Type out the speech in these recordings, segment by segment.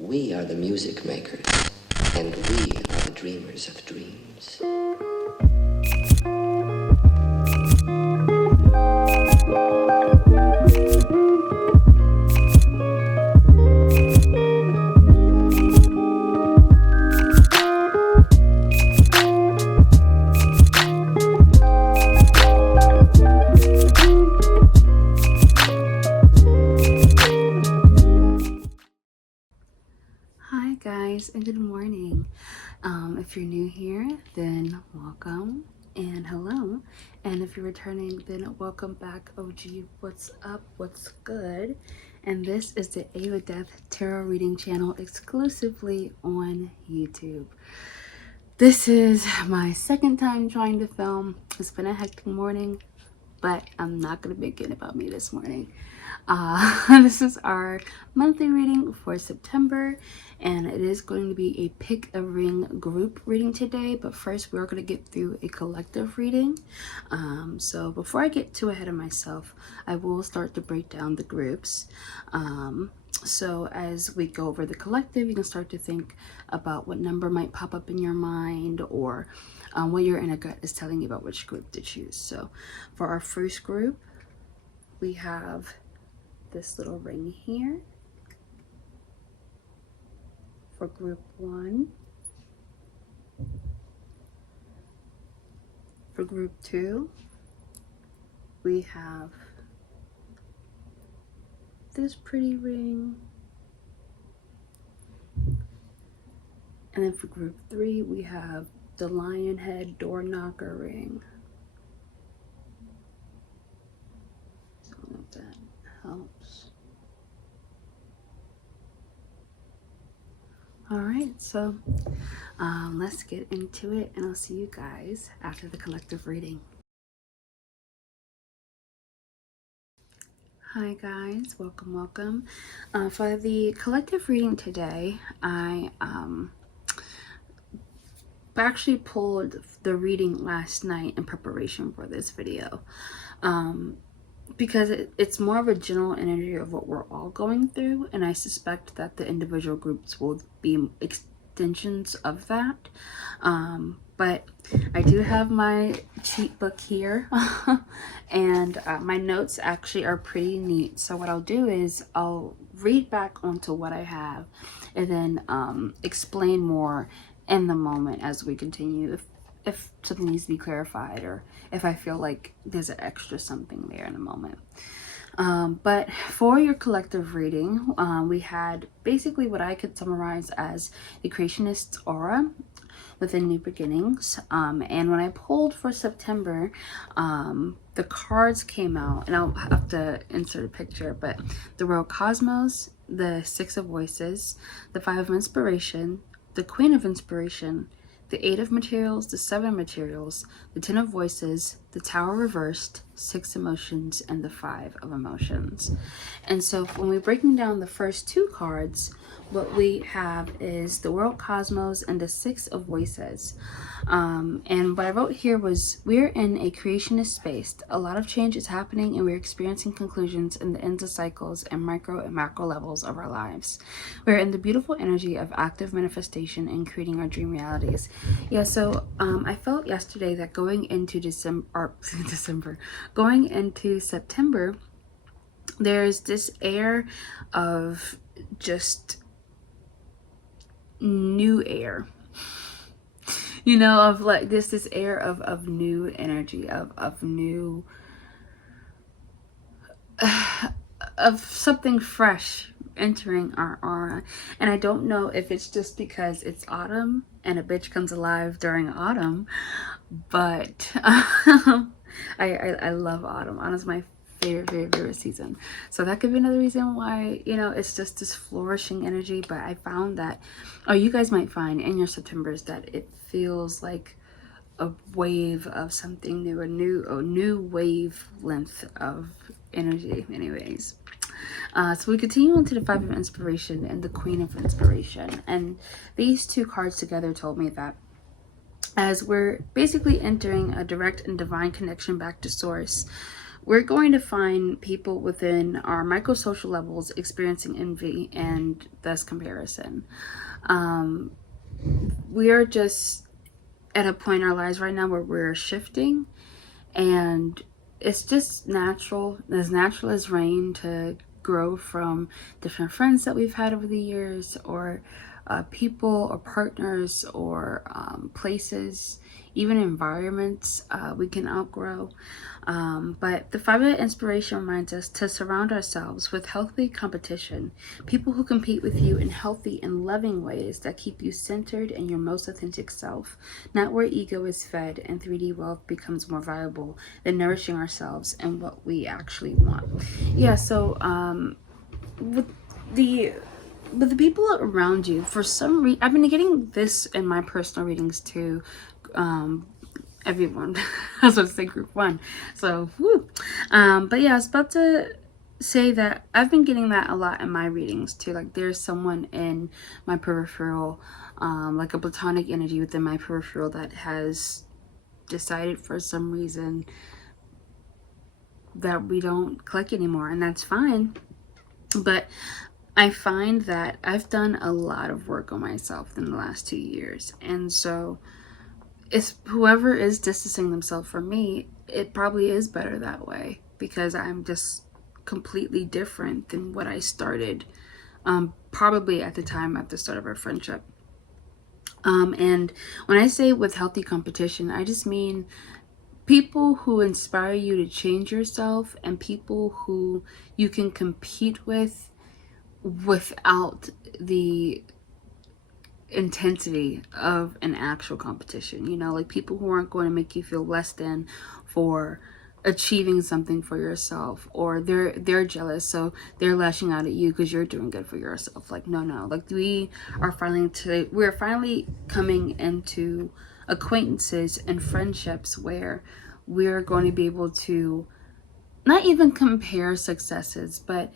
We are the music makers, and we are the dreamers of dreams. Hi guys, and good morning. If you're new here, then welcome and hello. And if you're returning, then welcome back. OG, what's up? What's good? And this is the Ava Death Tarot Reading channel exclusively on YouTube. This is my second time trying to film. It's been a hectic morning, but I'm not going to make it about me this morning. This is our monthly reading for September, and it is going to be a pick a ring group reading today, but first we're going to get through a collective reading. So before I get too ahead of myself, I will start to break down the groups. So as we go over the collective, you can start to think about what number might pop up in your mind, or what your inner gut is telling you about which group to choose. So for our first group, we have this little ring here for group 1. For group 2, we have this pretty ring. And then for group 3, we have the Lionhead door knocker ring. So I don't know if that helps. All right, so let's get into it, and I'll see you guys after the collective reading. Hi guys, welcome. For the collective reading today, I actually pulled the reading last night in preparation for this video, because it's more of a general energy of what we're all going through, and I suspect that the individual groups will be extensions of that. But I do have my cheat book here and my notes actually are pretty neat. So what I'll do is I'll read back onto what I have and then explain more in the moment as we continue, if something needs to be clarified, or if I feel like there's an extra something there in a moment. But for your collective reading, we had basically what I could summarize as the creationist's aura within new beginnings. And when I pulled for September, the cards came out, and I'll have to insert a picture, but the Royal Cosmos, the Six of Voices, the Five of Inspiration, the Queen of Inspiration, the Eight of Materials, the Seven of Materials, the Ten of Voices, the Tower reversed, Six Emotions, and the Five of Emotions. And so when we're breaking down the first two cards, what we have is the World Cosmos and the Six of Voices. And what I wrote here was, we're in a creationist space. A lot of change is happening, and we're experiencing conclusions in the ends of cycles and micro and macro levels of our lives. We're in the beautiful energy of active manifestation and creating our dream realities. Yeah, so I felt yesterday that going into going into September, there's this air of just new air, you know, of like this air of new energy, of new of something fresh entering our aura. And I don't know if it's just because it's autumn and a bitch comes alive during autumn, but I love autumn. Autumn's my favorite season. So that could be another reason why, you know, it's just this flourishing energy. But I found that, or you guys might find in your Septembers, that it feels like a wave of something new, a new wavelength of energy. Anyways, so we continue on to the Five of Inspiration and the Queen of Inspiration, and these two cards together told me that as we're basically entering a direct and divine connection back to source, we're going to find people within our microsocial levels experiencing envy and thus comparison. We are just at a point in our lives right now where we're shifting, and it's just natural as rain, to grow from different friends that we've had over the years, or people or partners, or places, even environments we can outgrow. But the 5-minute inspiration reminds us to surround ourselves with healthy competition, people who compete with you in healthy and loving ways that keep you centered in your most authentic self, not where ego is fed and 3D wealth becomes more valuable than nourishing ourselves and what we actually want. Yeah, so with the with the people around you, for some reason, I've been getting this in my personal readings too. Everyone, I was about to say group one. So, whoo. But yeah, I was about to say that I've been getting that a lot in my readings too. Like, there's someone in my peripheral, like a platonic energy within my peripheral, that has decided for some reason that we don't click anymore, and that's fine. But I find that I've done a lot of work on myself in the last 2 years, and so it's whoever is distancing themselves from me, it probably is better that way, because I'm just completely different than what I started, probably at the time at the start of our friendship. And when I say with healthy competition, I just mean people who inspire you to change yourself, and people who you can compete with without the intensity of an actual competition. You know, like people who aren't going to make you feel less than for achieving something for yourself, or they're jealous, so they're lashing out at you because you're doing good for yourself. Like, no, like we're finally coming into acquaintances and friendships where we're going to be able to not even compare successes, but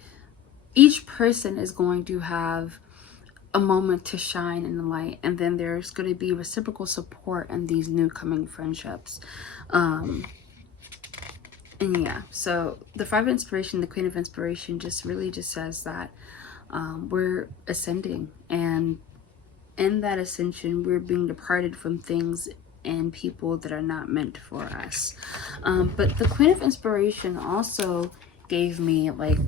each person is going to have a moment to shine in the light, and then there's going to be reciprocal support in these new coming friendships. And yeah, so the 5 of inspiration, the Queen of Inspiration, just really just says that we're ascending, and in that ascension we're being departed from things and people that are not meant for us. But the Queen of Inspiration also gave me, like,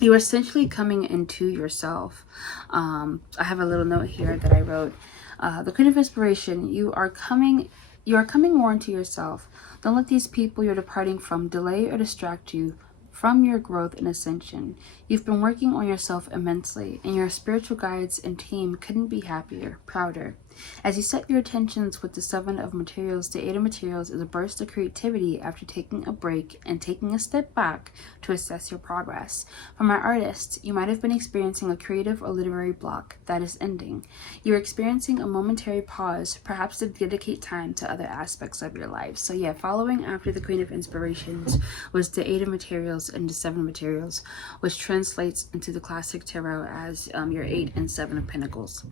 you're essentially coming into yourself. I have a little note here that I wrote. The Queen of Inspiration, you are coming more into yourself. Don't let these people you're departing from delay or distract you from your growth and ascension. You've been working on yourself immensely, and your spiritual guides and team couldn't be happier, prouder. As you set your attentions with the 7 of materials, the 8 of materials is a burst of creativity after taking a break and taking a step back to assess your progress. For my artists, you might have been experiencing a creative or literary block that is ending. You're experiencing a momentary pause, perhaps to dedicate time to other aspects of your life. So yeah, following after the Queen of Inspirations was the 8 of materials and the 7 of materials, which translates into the classic tarot as your 8 and 7 of pentacles.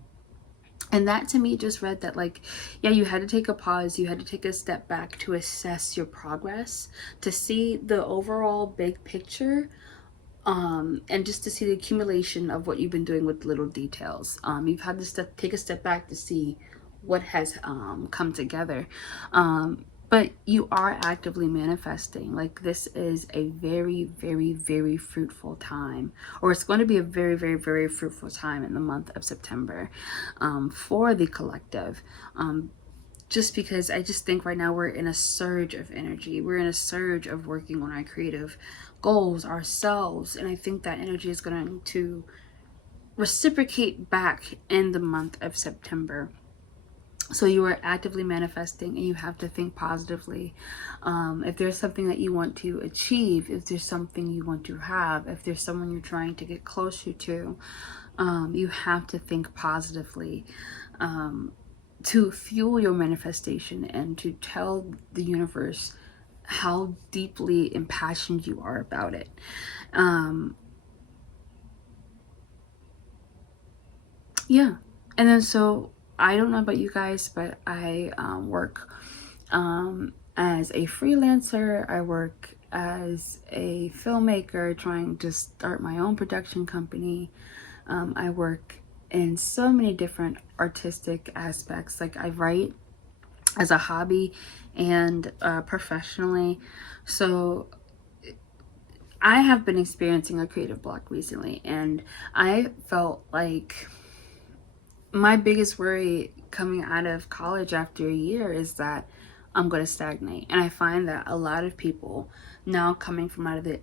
And that to me just read that, like, yeah, you had to take a pause, you had to take a step back to assess your progress, to see the overall big picture, and just to see the accumulation of what you've been doing with little details. You've had to take a step back to see what has come together. But you are actively manifesting. Like, this is a very, very, very fruitful time, or it's going to be a very, very, very fruitful time in the month of September, for the collective. Just because I just think right now we're in a surge of energy. We're in a surge of working on our creative goals ourselves. And I think that energy is going to reciprocate back in the month of September. So you are actively manifesting, and you have to think positively. If there's something that you want to achieve, if there's something you want to have, if there's someone you're trying to get closer to, you have to think positively, to fuel your manifestation and to tell the universe how deeply impassioned you are about it. Yeah. And then, so I don't know about you guys, but I work as a freelancer. I work as a filmmaker trying to start my own production company. I work in so many different artistic aspects. Like I write as a hobby and professionally. So I have been experiencing a creative block recently, and I felt like my biggest worry coming out of college after a year is that I'm going to stagnate. And I find that a lot of people now coming from out of the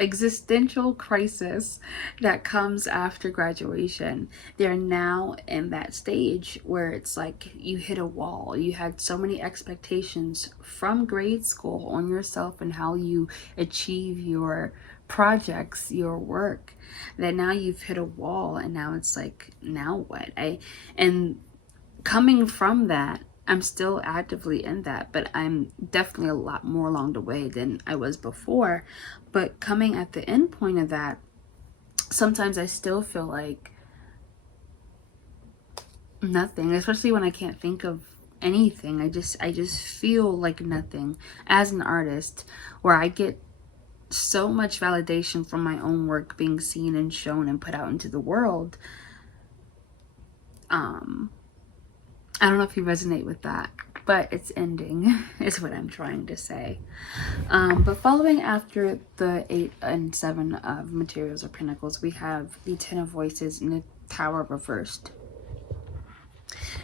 existential crisis that comes after graduation, they're now in that stage where it's like you hit a wall. You had so many expectations from grade school on yourself and how you achieve your projects, your work, that now you've hit a wall, and now it's like, now what? And coming from that, I'm still actively in that, but I'm definitely a lot more along the way than I was before. But coming at the end point of that, sometimes I still feel like nothing, especially when I can't think of anything. I just feel like nothing as an artist, where I get so much validation from my own work being seen and shown and put out into the world. I don't know if you resonate with that, but it's ending is what I'm trying to say. But following after the 8 and 7 of materials or pentacles, we have the 10 of voices and the Tower reversed.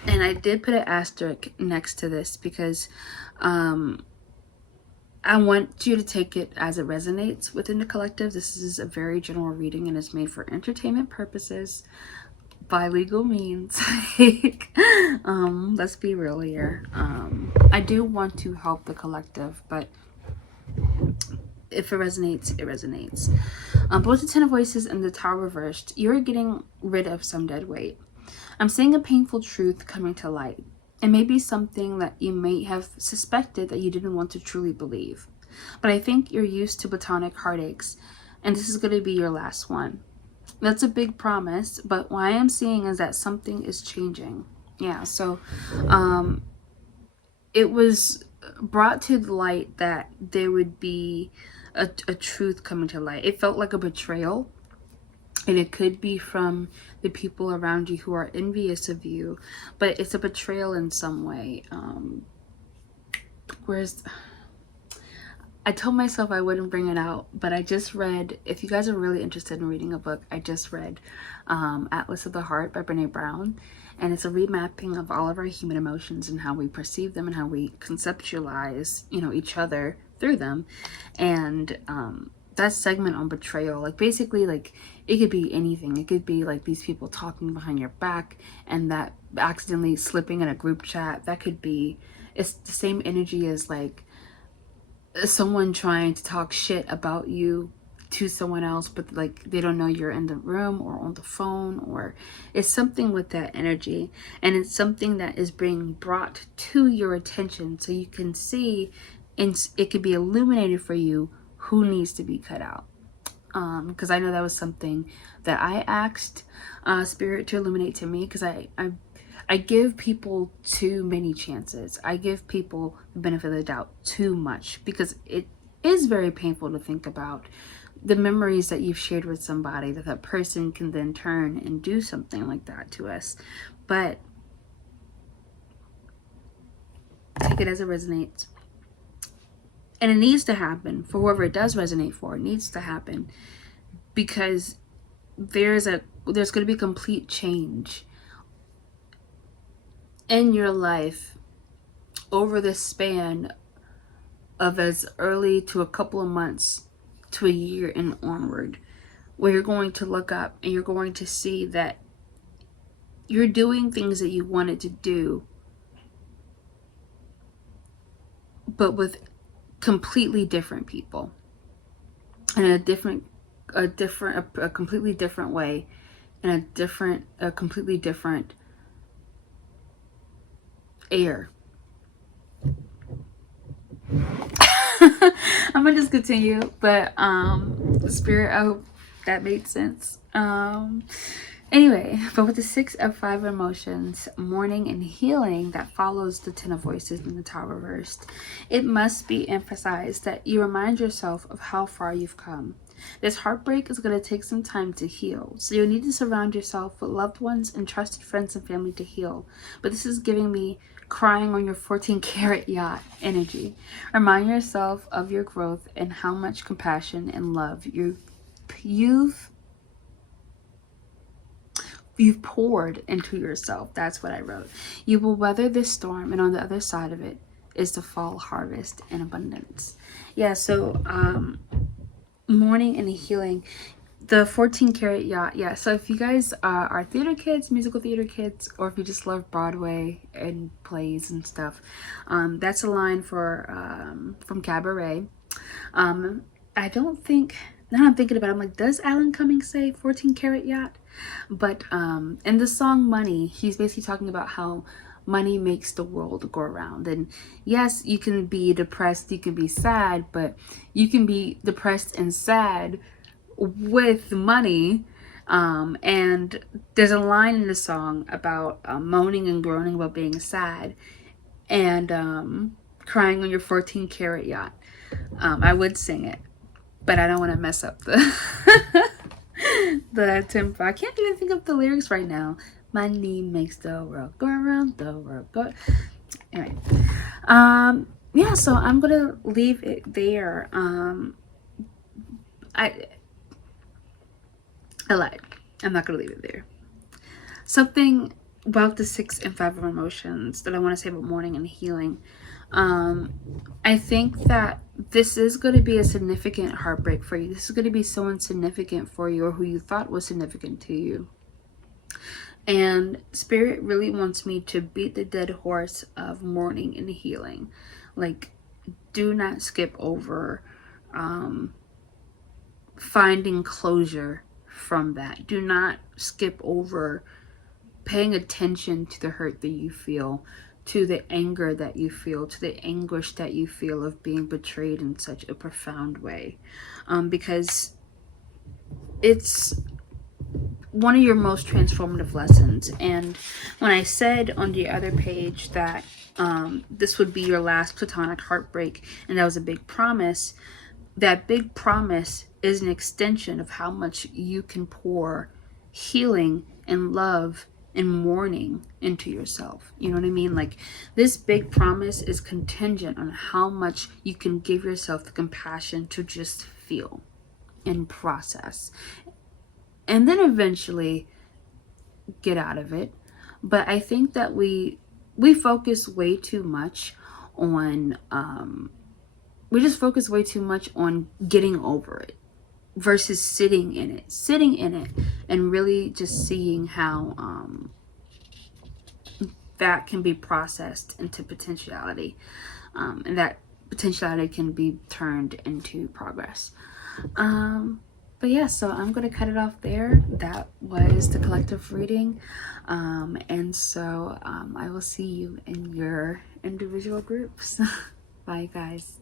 And I did put an asterisk next to this because I want you to take it as it resonates within the collective. This is a very general reading and is made for entertainment purposes by legal means. Let's be real here. I do want to help the collective, but if it resonates, it resonates. Both the 10 of voices and the Tower reversed, you're getting rid of some dead weight. I'm seeing a painful truth coming to light. It may be something that you may have suspected that you didn't want to truly believe. But I think you're used to platonic heartaches, and this is going to be your last one. That's a big promise, but what I am seeing is that something is changing. Yeah, so it was brought to the light that there would be a truth coming to light. It felt like a betrayal. And it could be from the people around you who are envious of you, but it's a betrayal in some way. Whereas I told myself I wouldn't bring it out, but I just read, if you guys are really interested in reading a book, I just read Atlas of the Heart by Brené Brown. And it's a remapping of all of our human emotions and how we perceive them and how we conceptualize, each other through them. And that segment on betrayal, like basically like it could be anything. It could be like these people talking behind your back and that accidentally slipping in a group chat. That could be, it's the same energy as like someone trying to talk shit about you to someone else, but like they don't know you're in the room or on the phone, or it's something with that energy. And it's something that is being brought to your attention so you can see, and it could be illuminated for you who needs to be cut out. Because I know that was something that I asked Spirit to illuminate to me, because I give people too many chances. I give people the benefit of the doubt too much, because it is very painful to think about the memories that you've shared with somebody, that person can then turn and do something like that to us. But take it as it resonates. And it needs to happen for whoever it does resonate for. It needs to happen because there's going to be complete change in your life over the span of as early to a couple of months to a year and onward, where you're going to look up and you're going to see that you're doing things that you wanted to do, but with completely different people in a completely different way, in a completely different air. I'm gonna just continue, but Spirit, I hope that made sense. And Anyway, but with the 6 of 5 emotions, mourning and healing that follows the 10 of voices in the Tower reversed, it must be emphasized that you remind yourself of how far you've come. This heartbreak is going to take some time to heal, so you'll need to surround yourself with loved ones and trusted friends and family to heal. But this is giving me crying on your 14-karat yacht energy. Remind yourself of your growth and how much compassion and love you've poured into yourself. That's what I wrote. You will weather this storm, and on the other side of it is the fall harvest and abundance. Yeah, so mourning and healing. The 14-karat yacht. Yeah, so if you guys are theater kids, musical theater kids, or if you just love Broadway and plays and stuff, that's a line from Cabaret. I don't think, now I'm thinking about it, I'm like, does Alan Cummings say 14-karat yacht? But in the song Money, he's basically talking about how money makes the world go around. And yes, you can be depressed, you can be sad, but you can be depressed and sad with money. And there's a line in the song about moaning and groaning about being sad and crying on your 14-karat yacht. I would sing it, but I don't want to mess up the the tempo. I can't even think of the lyrics right now. Money makes the world go around, the world go. Anyway, yeah. So I'm gonna leave it there. I lied. I'm not gonna leave it there. Something about the 6 and 5 of emotions that I want to say about mourning and healing. I think that this is going to be a significant heartbreak for you. This is going to be someone significant for you, or who you thought was significant to you. And Spirit really wants me to beat the dead horse of mourning and healing. Like, do not skip over finding closure from that. Do not skip over paying attention to the hurt that you feel, to the anger that you feel, to the anguish that you feel of being betrayed in such a profound way. Because it's one of your most transformative lessons. And when I said on the other page that this would be your last platonic heartbreak, and that was a big promise, that big promise is an extension of how much you can pour healing and love and mourning into yourself. You know what I mean? Like, this big promise is contingent on how much you can give yourself the compassion to just feel and process, and then eventually get out of it. But I think that we focus way too much on we just focus way too much on getting over it versus sitting in it and really just seeing how that can be processed into potentiality, and that potentiality can be turned into progress. But yeah, so I'm going to cut it off there. That was the collective reading. And so I will see you in your individual groups. Bye, guys.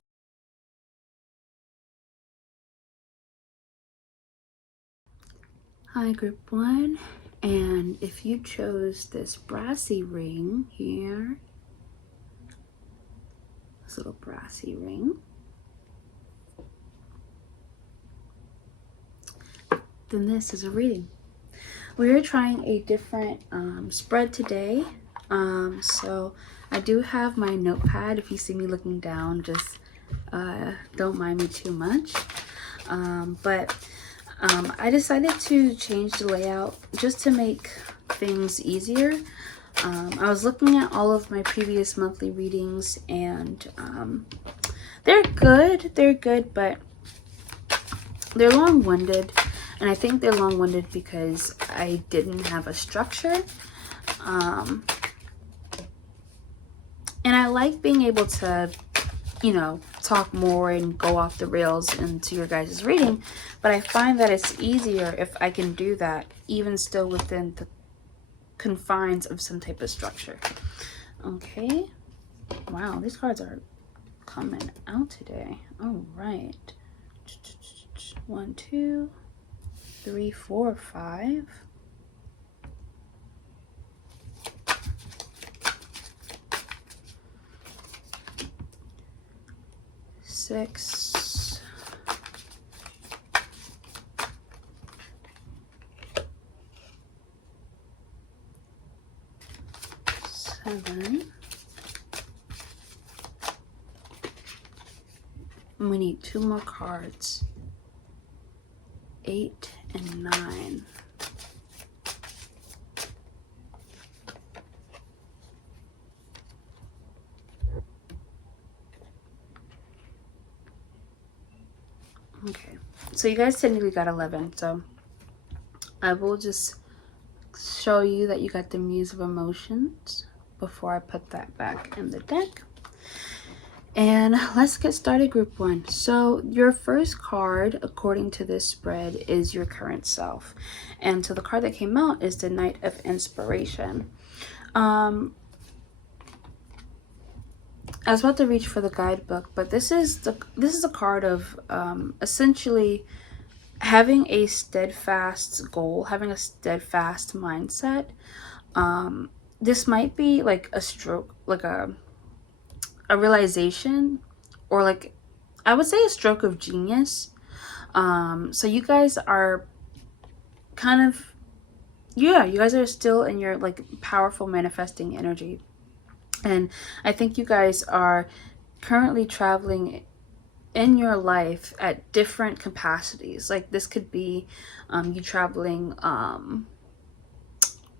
Hi, group 1. And if you chose this brassy ring here, this little brassy ring, then this is a reading. We are trying a different spread today. So I do have my notepad. If you see me looking down, just don't mind me too much. But I decided to change the layout just to make things easier. I was looking at all of my previous monthly readings, and they're good, but they're long-winded. And I think they're long-winded because I didn't have a structure. And I like being able to, you know, talk more and go off the rails into your guys' reading. But I find that it's easier if I can do that even still within the confines of some type of structure. Okay. Wow, these cards are coming out today. All right. 1, 2, 3, 4, 5. 6, 7. And we need 2 more cards. 8 and 9. Okay, so you guys technically got 11, so I will just show you that you got the Muse of Emotions before I put that back in the deck. And let's get started, group 1. So your first card, according to this spread, is your current self. And so the card that came out is the Knight of Inspiration. I was about to reach for the guidebook, but this is a card of essentially having a steadfast goal, having a steadfast mindset. This might be like a stroke, like a realization, or like I would say a stroke of genius. So you guys are kind of, yeah, you guys are still in your like powerful manifesting energy. And I think you guys are currently traveling in your life at different capacities. Like this could be you traveling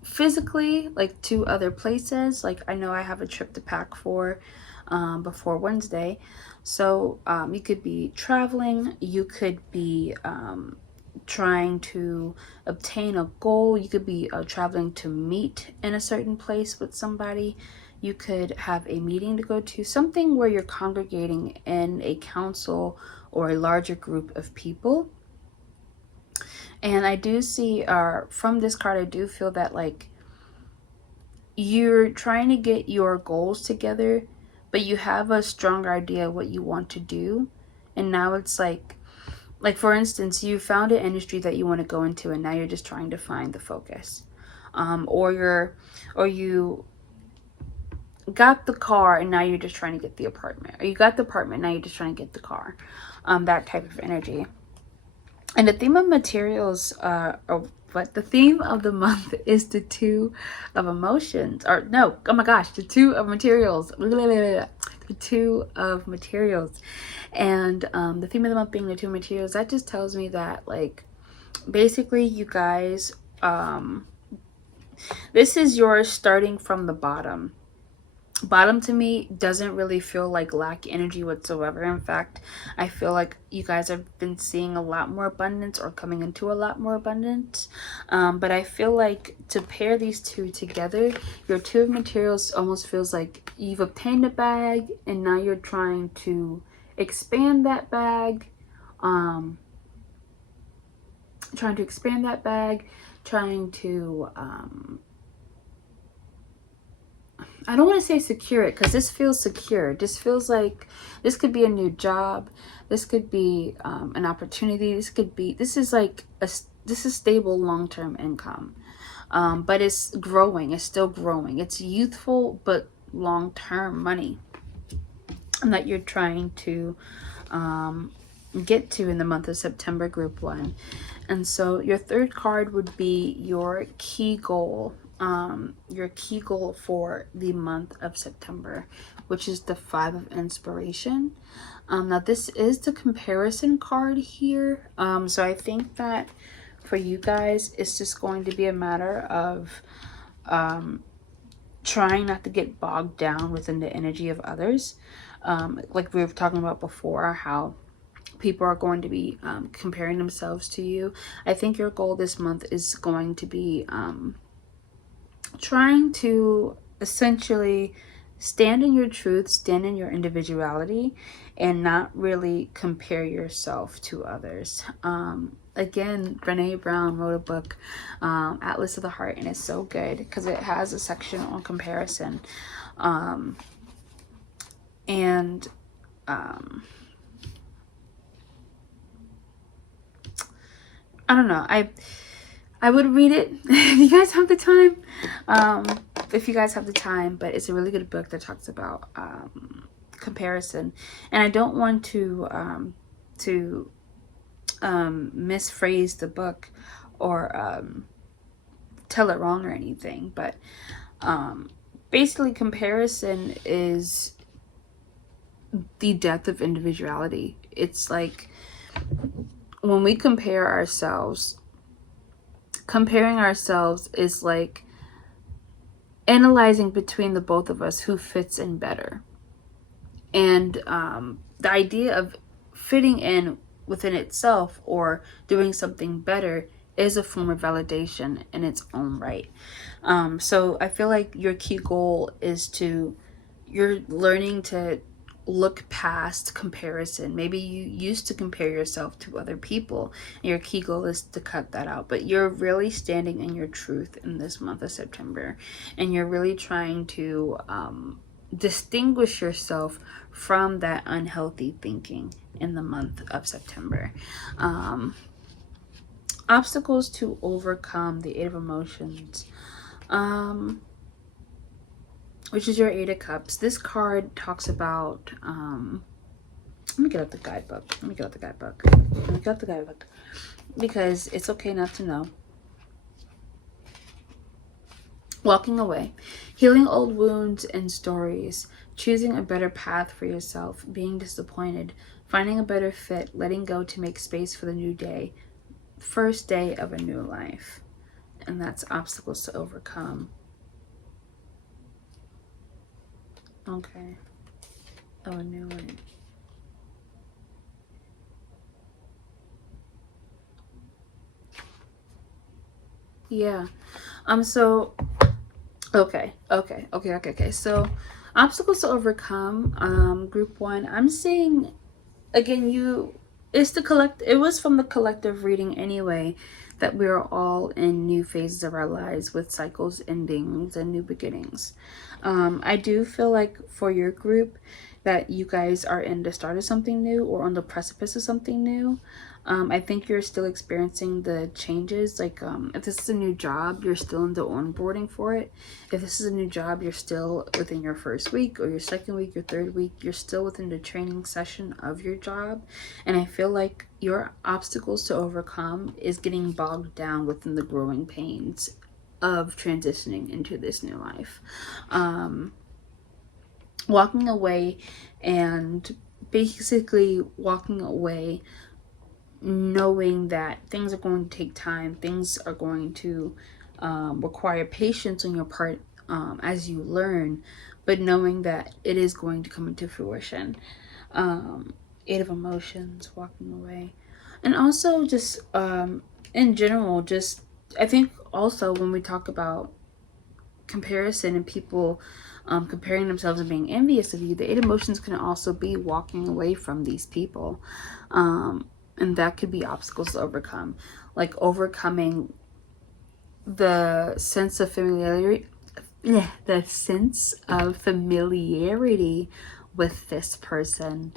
physically, like to other places. Like I know I have a trip to pack for before Wednesday. So you could be traveling, you could be trying to obtain a goal, you could be traveling to meet in a certain place with somebody. You could have a meeting to go to, something where you're congregating in a council or a larger group of people. And I do see, from this card, I do feel that like you're trying to get your goals together, but you have a stronger idea of what you want to do. And now it's like for instance, you found an industry that you want to go into, and now you're just trying to find the focus. Or you got the car and now you're just trying to get the apartment, or you got the apartment, now you're just trying to get the car. That type of energy. And the theme of materials, but the theme of the month is the 2 of emotions, or no, oh my gosh, the 2 of materials, the 2 of materials. And the theme of the month being the 2 of materials, that just tells me that like basically you guys, this is yours starting from the bottom. Bottom to me doesn't really feel like lack energy whatsoever. In fact, I feel like you guys have been seeing a lot more abundance, or coming into a lot more abundance. But I feel like to pair these 2 together, your 2 of materials almost feels like you've obtained a bag and now you're trying to expand that bag. Trying to I don't want to say secure it, because this feels secure. This feels like this could be a new job. This could be an opportunity. This is stable long-term income. But it's growing. It's still growing. It's youthful but long-term money that you're trying to get to in the month of September, group 1. And so your third card would be your key goal. Your key goal for the month of September, which is the 5 of Inspiration. Now this is the comparison card here. So I think that for you guys, it's just going to be a matter of trying not to get bogged down within the energy of others. Like we were talking about before, how people are going to be comparing themselves to you. I think your goal this month is going to be trying to essentially stand in your truth, stand in your individuality, and not really compare yourself to others. Again, Brene Brown wrote a book, Atlas of the Heart, and it's so good because it has a section on comparison. I don't know. I would read it if you guys have the time. But it's a really good book that talks about comparison. And I don't want to misphrase the book or tell it wrong or anything, but basically comparison is the death of individuality. It's like when we compare ourselves, comparing ourselves is like analyzing between the both of us who fits in better. And the idea of fitting in within itself or doing something better is a form of validation in its own right. So I feel like your key goal is you're learning to look past comparison. Maybe you used to compare yourself to other people, and your key goal is to cut that out. But you're really standing in your truth in this month of September, and you're really trying to distinguish yourself from that unhealthy thinking in the month of September. Obstacles to overcome, the Eight of Emotions, which is your Eight of Cups. This card talks about, let me get out the guidebook. Because it's okay not to know. Walking away, healing old wounds and stories, choosing a better path for yourself, being disappointed, finding a better fit, letting go to make space for the new day, first day of a new life. And that's obstacles to overcome. Okay. Oh, a new one. Yeah. So okay. So obstacles to overcome, group 1. I'm seeing again, it was from the collective reading anyway, that we are all in new phases of our lives with cycles, endings, and new beginnings. I do feel like for your group that you guys are in the start of something new or on the precipice of something new. I think you're still experiencing the changes. Like if this is a new job, you're still in the onboarding for it. If this is a new job, you're still within your first week or your second week, your third week. You're still within the training session of your job. And I feel like your obstacles to overcome is getting bogged down within the growing pains of transitioning into this new life. Walking away, and basically walking away knowing that things are going to take time, things are going to require patience on your part as you learn, but knowing that it is going to come into fruition. Eight of Emotions, walking away. And also just in general, just I think also when we talk about comparison and people comparing themselves and being envious of you, the Eight Emotions can also be walking away from these people. And that could be obstacles to overcome, like overcoming the sense of familiarity, with this person,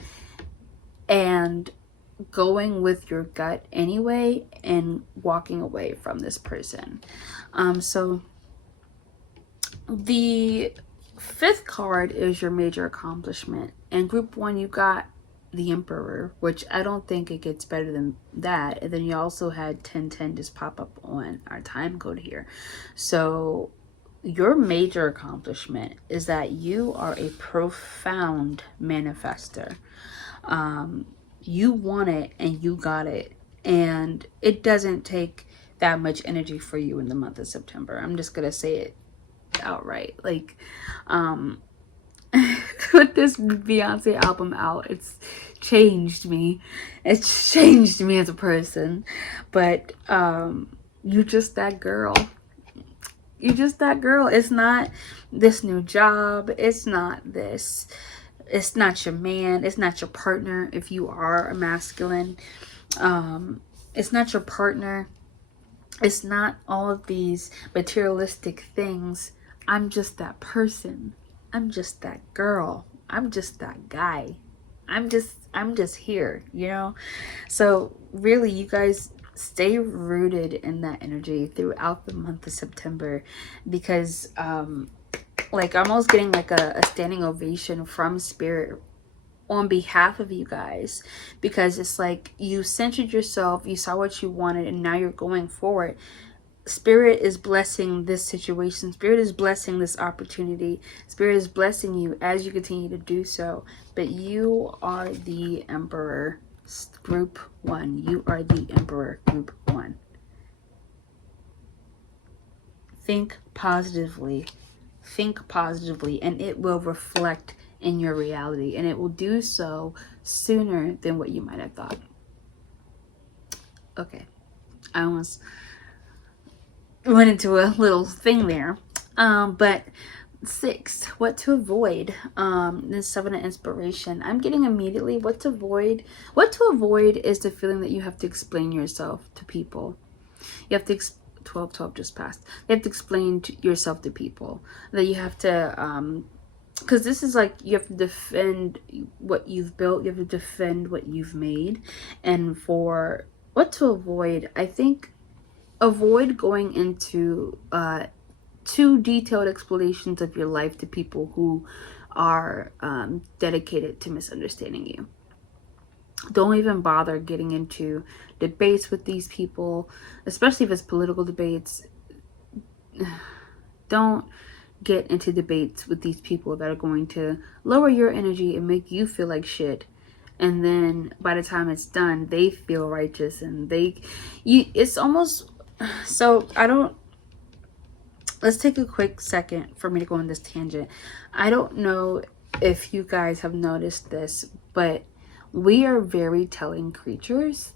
and going with your gut anyway and walking away from this person. So the 5th card is your major accomplishment. And group 1, you got the Emperor, which I don't think it gets better than that. And then you also had 1010 just pop up on our time code here. So your major accomplishment is that you are a profound manifester. You want it and you got it. And it doesn't take that much energy for you in the month of September. I'm just going to say it outright. Like, with this Beyonce album out, it's changed me. It's changed me as a person. But you're just that girl. You're just that girl. It's not this new job. It's not this. It's not your man. It's not your partner if you are a masculine. It's not your partner. It's not all of these materialistic things. I'm just that person. I'm just that girl. I'm just that guy. I'm just here, you know? So really, you guys stay rooted in that energy throughout the month of September, because like I'm almost getting like a standing ovation from spirit on behalf of you guys, because it's like you centered yourself, you saw what you wanted, and now you're going forward. Spirit is blessing this situation. Spirit is blessing this opportunity. Spirit is blessing you as you continue to do so. But you are the Emperor, Group 1. You are the Emperor, Group 1. Think positively. Think positively, and it will reflect in your reality, and it will do so sooner than what you might have thought. Okay, I almost went into a little thing there. But 6, what to avoid. The 7 of inspiration. I'm getting immediately what to avoid. What to avoid is the feeling that you have to explain yourself to people. You have to 12 just passed. You have to explain yourself to people. That you have to because this is like you have to defend what you've built. You have to defend what you've made. And for what to avoid, I think avoid going into too detailed explanations of your life to people who are dedicated to misunderstanding you. Don't even bother getting into debates with these people, especially if it's political debates. Don't get into debates with these people that are going to lower your energy and make you feel like shit. And then by the time it's done, they feel righteous, and it's almost, so I don't, let's take a quick second for me to go on this tangent. I don't know if you guys have noticed this, but we are very telling creatures.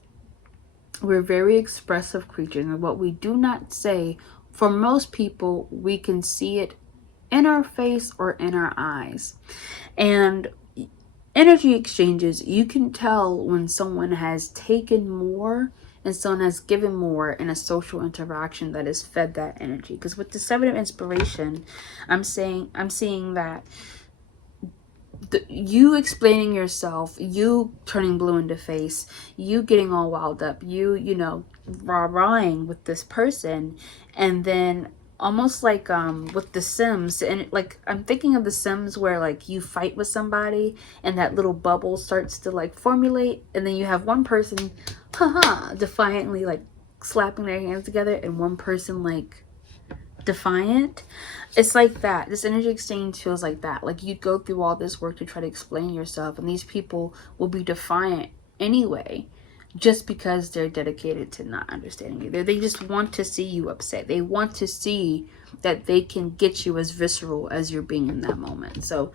We're very expressive creatures, and what we do not say, for most people, we can see it in our face or in our eyes. And energy exchanges, you can tell when someone has taken more and someone has given more in a social interaction that has fed that energy. Because with the 7 of inspiration, I'm seeing that you explaining yourself, you turning blue in the face, you getting all wild up, you know, rah-rahing with this person, and then almost like with the Sims, and like I'm thinking of the Sims where like you fight with somebody and that little bubble starts to like formulate, and then you have one person defiantly like slapping their hands together and one person like defiant. It's like that. This energy exchange feels like that. Like you'd go through all this work to try to explain yourself, and these people will be defiant anyway, just because they're dedicated to not understanding you. They just want to see you upset. They want to see that they can get you as visceral as you're being in that moment. So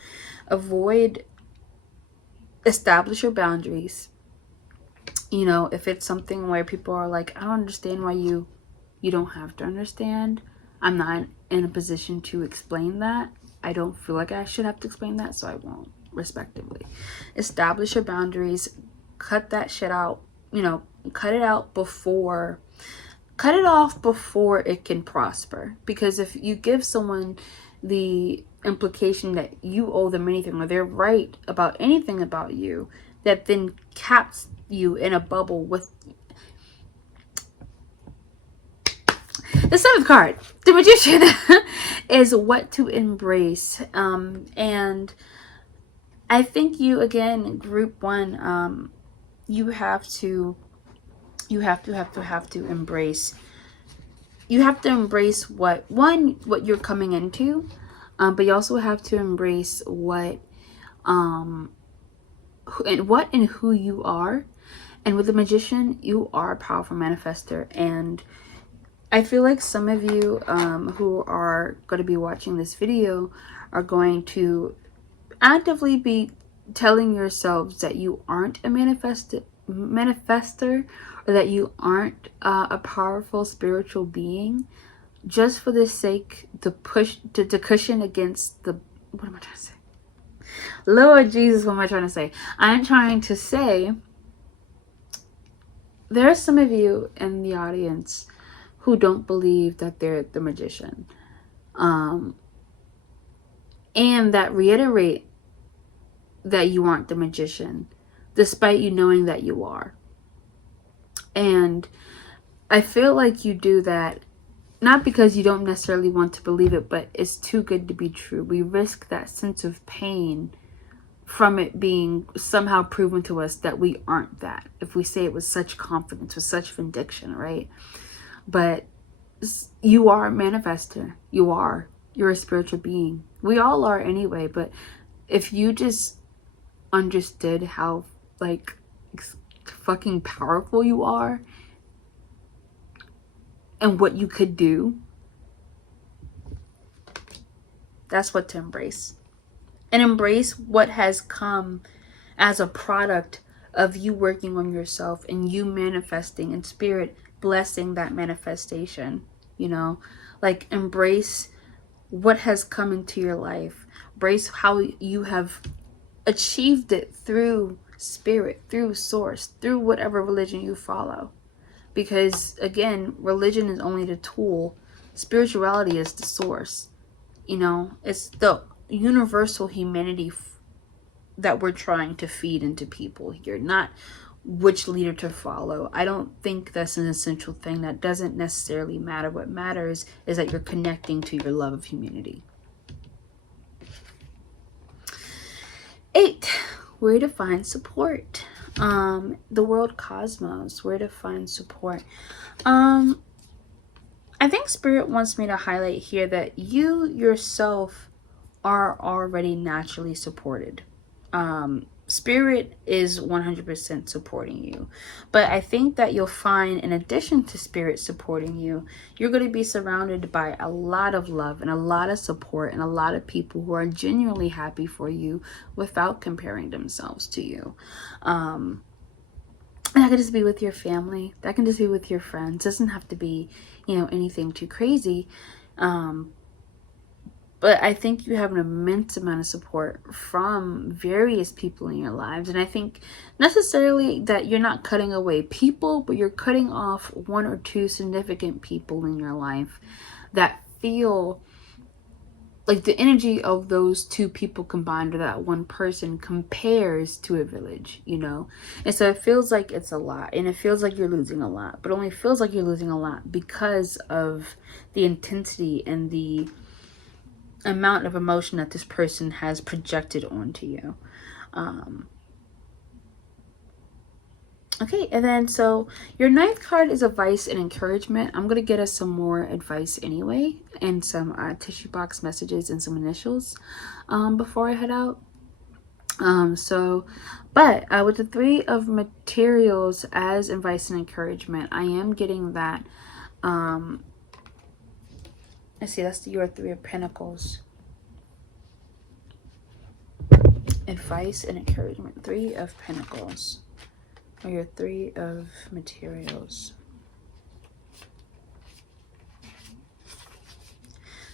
establish your boundaries. You know, if it's something where people are like, I don't understand why you don't have to understand. I'm not in a position to explain that. I don't feel like I should have to explain that, so I won't, respectively. Establish your boundaries. Cut that shit out. You know, cut it off before it can prosper. Because if you give someone the implication that you owe them anything, or they're right about anything about you, that then caps you in a bubble with the 7th card. The Magician is what to embrace. And I think you, again, group 1, you have to embrace. You have to embrace what you're coming into, but you also have to embrace what and who you are. And with the Magician, you are a powerful manifester, and I feel like some of you who are going to be watching this video are going to actively be telling yourselves that you aren't a manifester, or that you aren't a powerful spiritual being, just for the sake to cushion against the, what am I trying to say? Lord Jesus, what am I trying to say? I'm trying to say there are some of you in the audience who don't believe that they're the Magician, and that reiterate that you aren't the Magician, despite you knowing that you are. And I feel like you do that not because you don't necessarily want to believe it, but it's too good to be true. We risk that sense of pain from it being somehow proven to us that we aren't that. If we say it with such confidence, with such conviction, right? But you are a manifester. You're a spiritual being. We all are anyway, but if you just understood how like fucking powerful you are and what you could do, that's what to embrace. And embrace what has come as a product of you working on yourself and you manifesting, and spirit blessing that manifestation. You know, like embrace what has come into your life. Embrace how you have achieved it through spirit, through source, through whatever religion you follow. Because again, religion is only the tool. Spirituality is the source. You know, it's the universal humanity that we're trying to feed into people here, not which leader to follow. I don't think that's an essential thing. That doesn't necessarily matter. What matters is that you're connecting to your love of humanity. 8, where to find support. The world cosmos, where to find support. I think spirit wants me to highlight here that you yourself are already naturally supported. Spirit is 100% supporting you, but I think that you'll find, in addition to spirit supporting you, you're going to be surrounded by a lot of love and a lot of support and a lot of people who are genuinely happy for you without comparing themselves to you. That can just be with your family, that can just be with your friends. It doesn't have to be, you know, anything too crazy. But I think you have an immense amount of support from various people in your lives. And I think necessarily that you're not cutting away people, but you're cutting off 1 or 2 significant people in your life that feel like the energy of those 2 people combined, or that one person, compares to a village, you know? And so it feels like it's a lot, and it feels like you're losing a lot, but it only feels like you're losing a lot because of the intensity and the amount of emotion that this person has projected onto you. Okay, and then so your 9th card is advice and encouragement. I'm going to get us some more advice anyway, and some tissue box messages and some initials before I head out. But with the 3 of materials as advice and encouragement, I am getting that. I see that's your 3 of Pentacles. Advice and encouragement. 3 of Pentacles. Or your 3 of materials.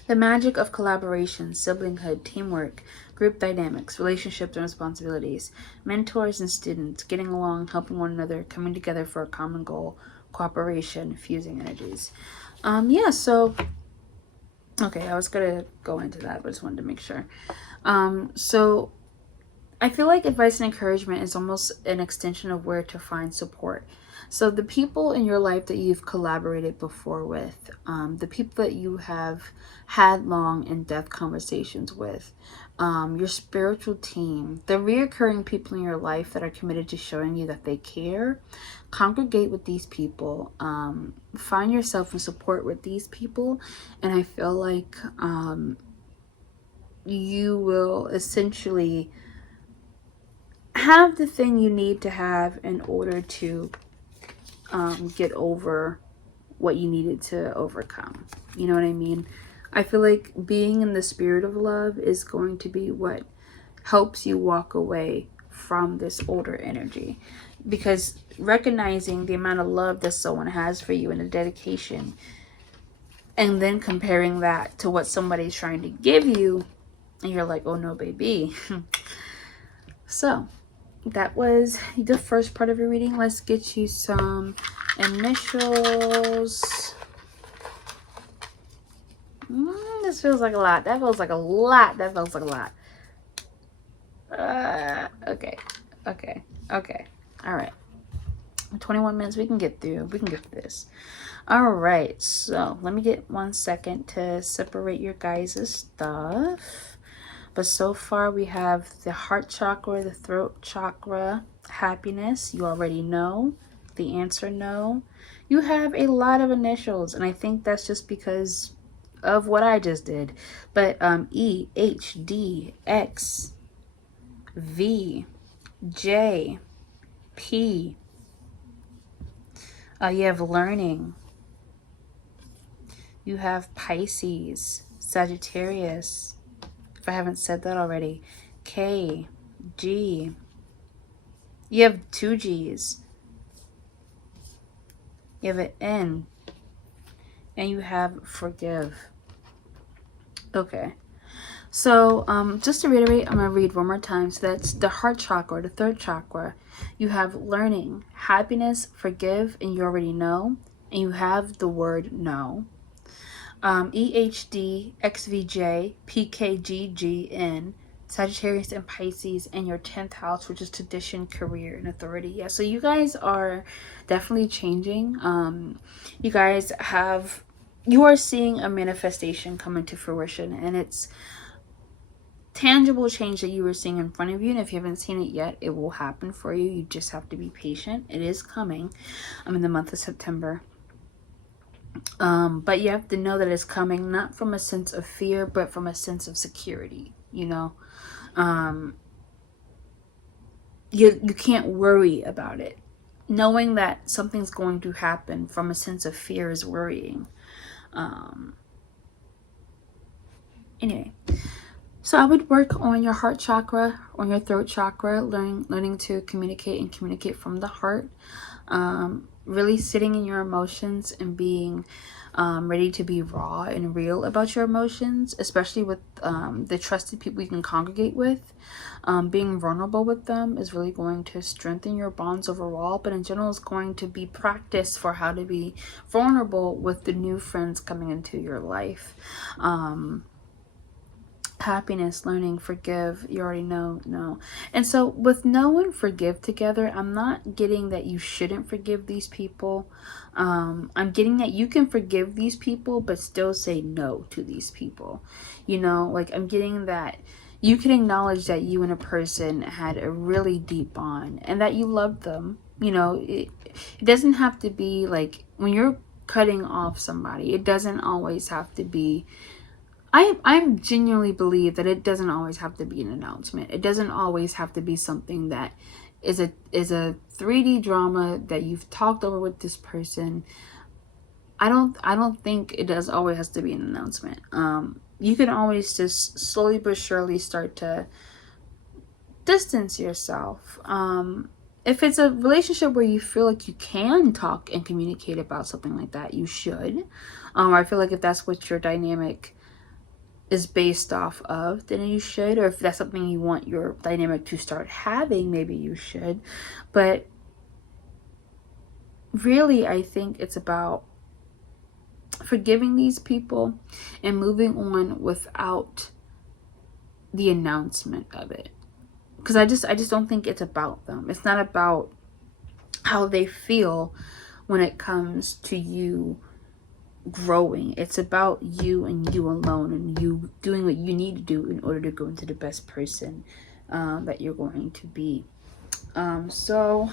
The magic of collaboration, siblinghood, teamwork, group dynamics, relationships and responsibilities, mentors and students, getting along, helping one another, coming together for a common goal, cooperation, fusing energies. Yeah, so okay, I was gonna go into that, but I just wanted to make sure. So I feel like advice and encouragement is almost an extension of where to find support. So the people in your life that you've collaborated before with, the people that you have had long in-depth conversations with, your spiritual team, the reoccurring people in your life that are committed to showing you that they care, congregate with these people, find yourself in support with these people, and I feel like you will essentially have the thing you need to have in order to get over what you needed to overcome. You know what I mean? I feel like being in the spirit of love is going to be what helps you walk away from this older energy, because recognizing the amount of love that someone has for you and the dedication, and then comparing that to what somebody's trying to give you, and you're like, oh no, baby. So that was the first part of your reading. Let's get you some initials. This feels like a lot. That feels like a lot. That feels like a lot. Okay. All right. 21 minutes. We can get through. We can get through this. All right. So let me get 1 second to separate your guys' stuff. But so far we have the heart chakra, the throat chakra, happiness. You already know. The answer, no. You have a lot of initials, and I think that's just because of what I just did. But E, H, D, X, V, J, P. You have learning. You have Pisces, Sagittarius, if I haven't said that already, K, G. You have 2 G's. You have an N. And you have forgive. Okay. So just to reiterate, I'm going to read one more time. So that's the heart chakra, the third chakra. You have learning, happiness, forgive, and you already know. And you have the word no. EHD, XVJ, PKGGN, Sagittarius and Pisces, and your 10th house, which is tradition, career, and authority. Yeah, so you guys are definitely changing. You are seeing a manifestation come into fruition, and it's tangible change that you were seeing in front of you. And if you haven't seen it yet, it will happen for you. You just have to be patient. It is coming. I'm in the month of September. But you have to know that it's coming not from a sense of fear, but from a sense of security, you know. You can't worry about it. Knowing that something's going to happen from a sense of fear is worrying. Anyway, so I would work on your heart chakra, on your throat chakra, learning to communicate and communicate from the heart. Really sitting in your emotions and being ready to be raw and real about your emotions, especially with the trusted people you can congregate with. Being vulnerable with them is really going to strengthen your bonds overall, but in general is going to be practice for how to be vulnerable with the new friends coming into your life. Happiness, learning, forgive, you already know, no. And so with know and forgive together, I'm not getting that you shouldn't forgive these people. I'm getting that you can forgive these people but still say no to these people. You know, like I'm getting that you can acknowledge that you and a person had a really deep bond and that you loved them. You know, it doesn't have to be like when you're cutting off somebody, it doesn't always have to be I genuinely believe that it doesn't always have to be an announcement. It doesn't always have to be something that is a 3D drama that you've talked over with this person. I don't think it does always has to be an announcement. You can always just slowly but surely start to distance yourself. If it's a relationship where you feel like you can talk and communicate about something like that, you should. I feel like if that's what your dynamic is based off of, then you should. Or if that's something you want your dynamic to start having, maybe you should. But really, I think it's about forgiving these people and moving on without the announcement of it. Because I just don't think it's about them. It's not about how they feel when it comes to you growing. It's about you and you alone, and you doing what you need to do in order to go into the best person that you're going to be. So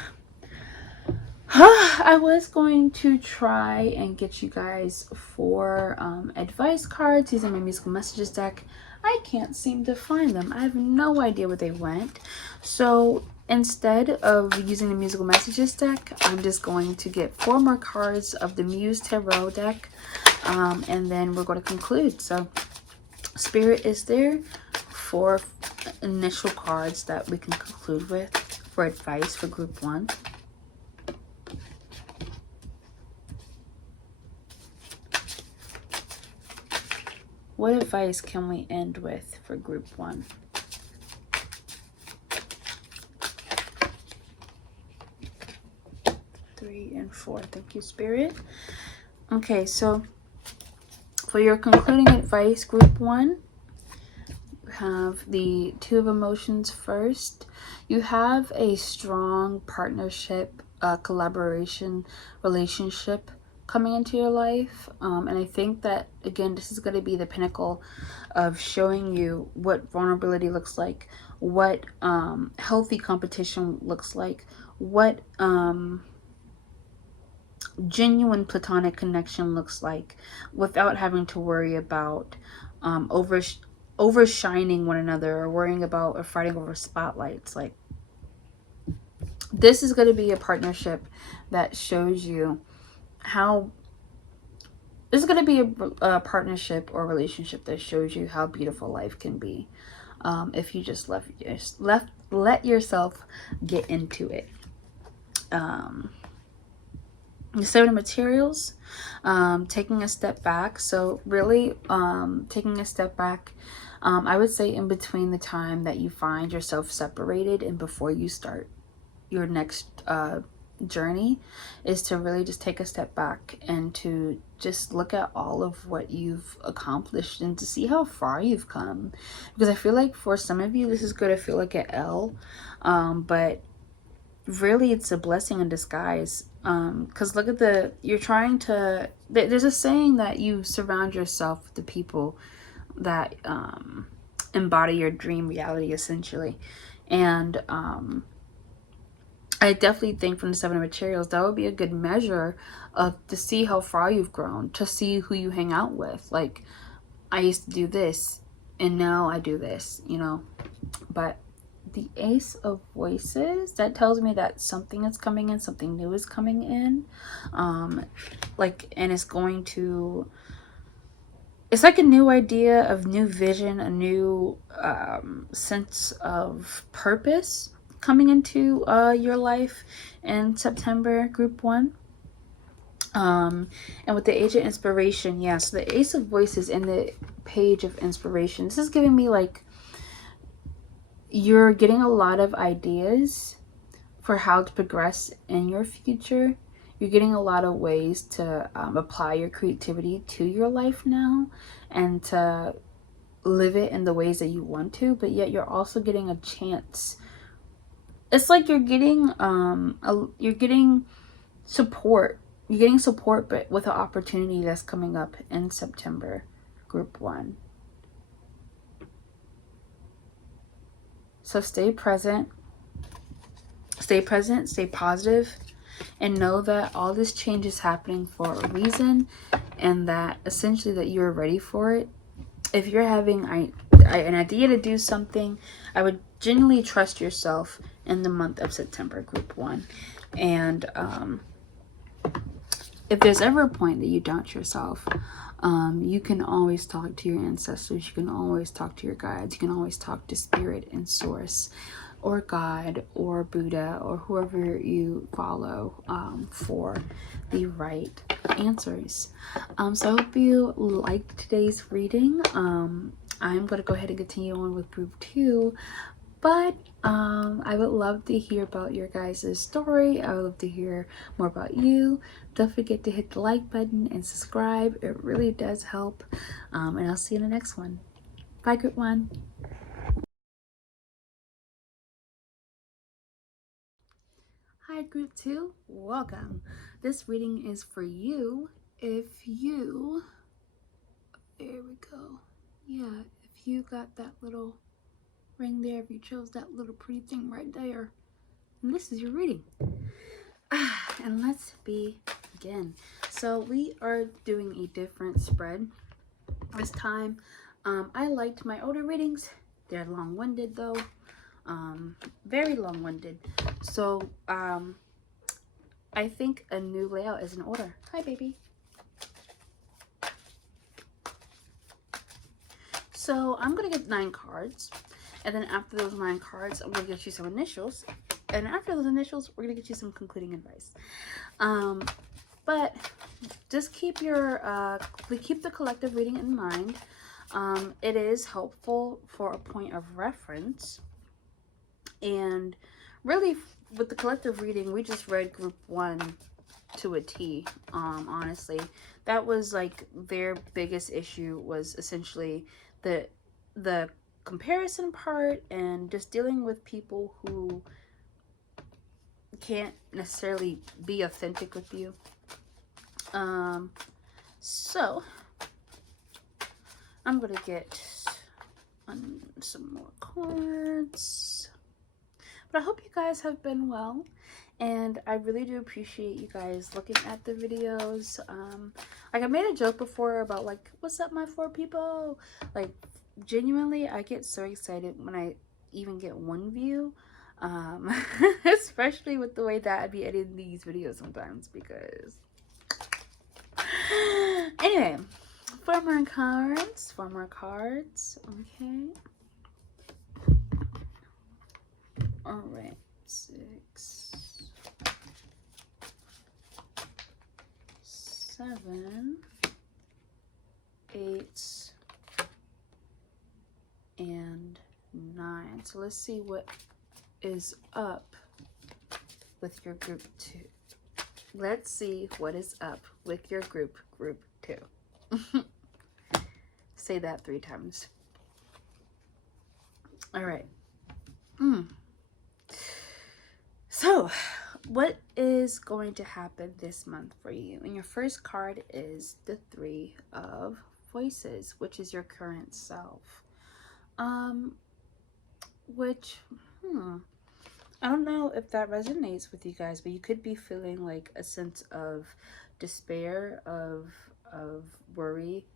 I was going to try and get you guys 4 advice cards. These are my musical messages deck. I can't seem to find them. I have no idea where they went. So instead of using the musical messages deck, I'm just going to get 4 more cards of the Muse Tarot deck. And then we're going to conclude. So Spirit is there 4 initial cards that we can conclude with for advice for group 1. What advice can we end with for group 1? Three and 4. Thank you, Spirit. Okay, so for your concluding advice, group 1, you have the 2 of emotions first. You have a strong partnership, collaboration, relationship coming into your life. And I think that, again, this is going to be the pinnacle of showing you what vulnerability looks like, what healthy competition looks like, what genuine platonic connection looks like, without having to worry about overshining one another, or worrying about or fighting over spotlights. Like, this is going to be a partnership that shows you how this is going to be a partnership or relationship that shows you how beautiful life can be, if you just let yourself get into it. The Seven of Materials, taking a step back. So really, taking a step back, I would say in between the time that you find yourself separated and before you start your next journey, is to really just take a step back and to just look at all of what you've accomplished and to see how far you've come. Because I feel like for some of you, this is going to feel like an L, but really it's a blessing in disguise. Because look at there's a saying that you surround yourself with the people that embody your dream reality, essentially. And I definitely think from the Seven of Materials, that would be a good measure of to see how far you've grown, to see who you hang out with. Like, I used to do this and now I do this, But the Ace of Voices, that tells me that something is coming in, something new is coming in. And it's going to, it's like a new idea, of new vision, a new sense of purpose coming into your life in September, group 1. And with the Age of Inspiration, so the Ace of Voices and the Page of Inspiration, this is giving me like you're getting a lot of ideas for how to progress in your future. You're getting a lot of ways to apply your creativity to your life now and to live it in the ways that you want to, but yet you're also getting a chance. It's like you're getting support. You're getting support, but with an opportunity that's coming up in September, group 1. So stay present, stay positive, and know that all this change is happening for a reason, and that essentially that you're ready for it. If you're having an idea to do something, I would genuinely trust yourself in the month of September, group 1. And if there's ever a point that you doubt yourself, you can always talk to your ancestors. You can always talk to your guides. You can always talk to Spirit and Source, or God, or Buddha, or whoever you follow for the right answers. So I hope you liked today's reading. I'm going to go ahead and continue on with group 2. But I would love to hear about your guys' story. I would love to hear more about you. Don't forget to hit the like button and subscribe. It really does help. And I'll see you in the next one. Bye, group 1. Hi, group 2. Welcome. This reading is for you if you... There we go. Yeah, if you got that little ring there, if you chose that little pretty thing right there, and this is your reading. And let's begin. So we are doing a different spread this time. I liked my older readings. They're long-winded though, very long-winded. So I think a new layout is in order. Hi, baby. So I'm gonna get 9 cards, and then after those 9 cards, I'm gonna get you some initials, and after those initials, we're gonna get you some concluding advice. But just keep the collective reading in mind. It is helpful for a point of reference, and really with the collective reading, we just read group 1 to a T. Honestly, that was like their biggest issue, was essentially the comparison part, and just dealing with people who can't necessarily be authentic with you. So I'm gonna get some more cards. But I hope you guys have been well, and I really do appreciate you guys looking at the videos. Like I made a joke before about like, what's up my 4 people? Like genuinely, I get so excited when I even get 1 view. Especially with the way that I'd be editing these videos sometimes, because anyway, 4 more cards, okay. All right, 6, 7, 8, and 9. So let's see what is up with your group 2. Let's see what is up with your group 2. Say that 3 times. All right. So, what is going to happen this month for you? And your first card is the 3 of Voices, which is your current self. Which, I don't know if that resonates with you guys, but you could be feeling like a sense of despair, of worry.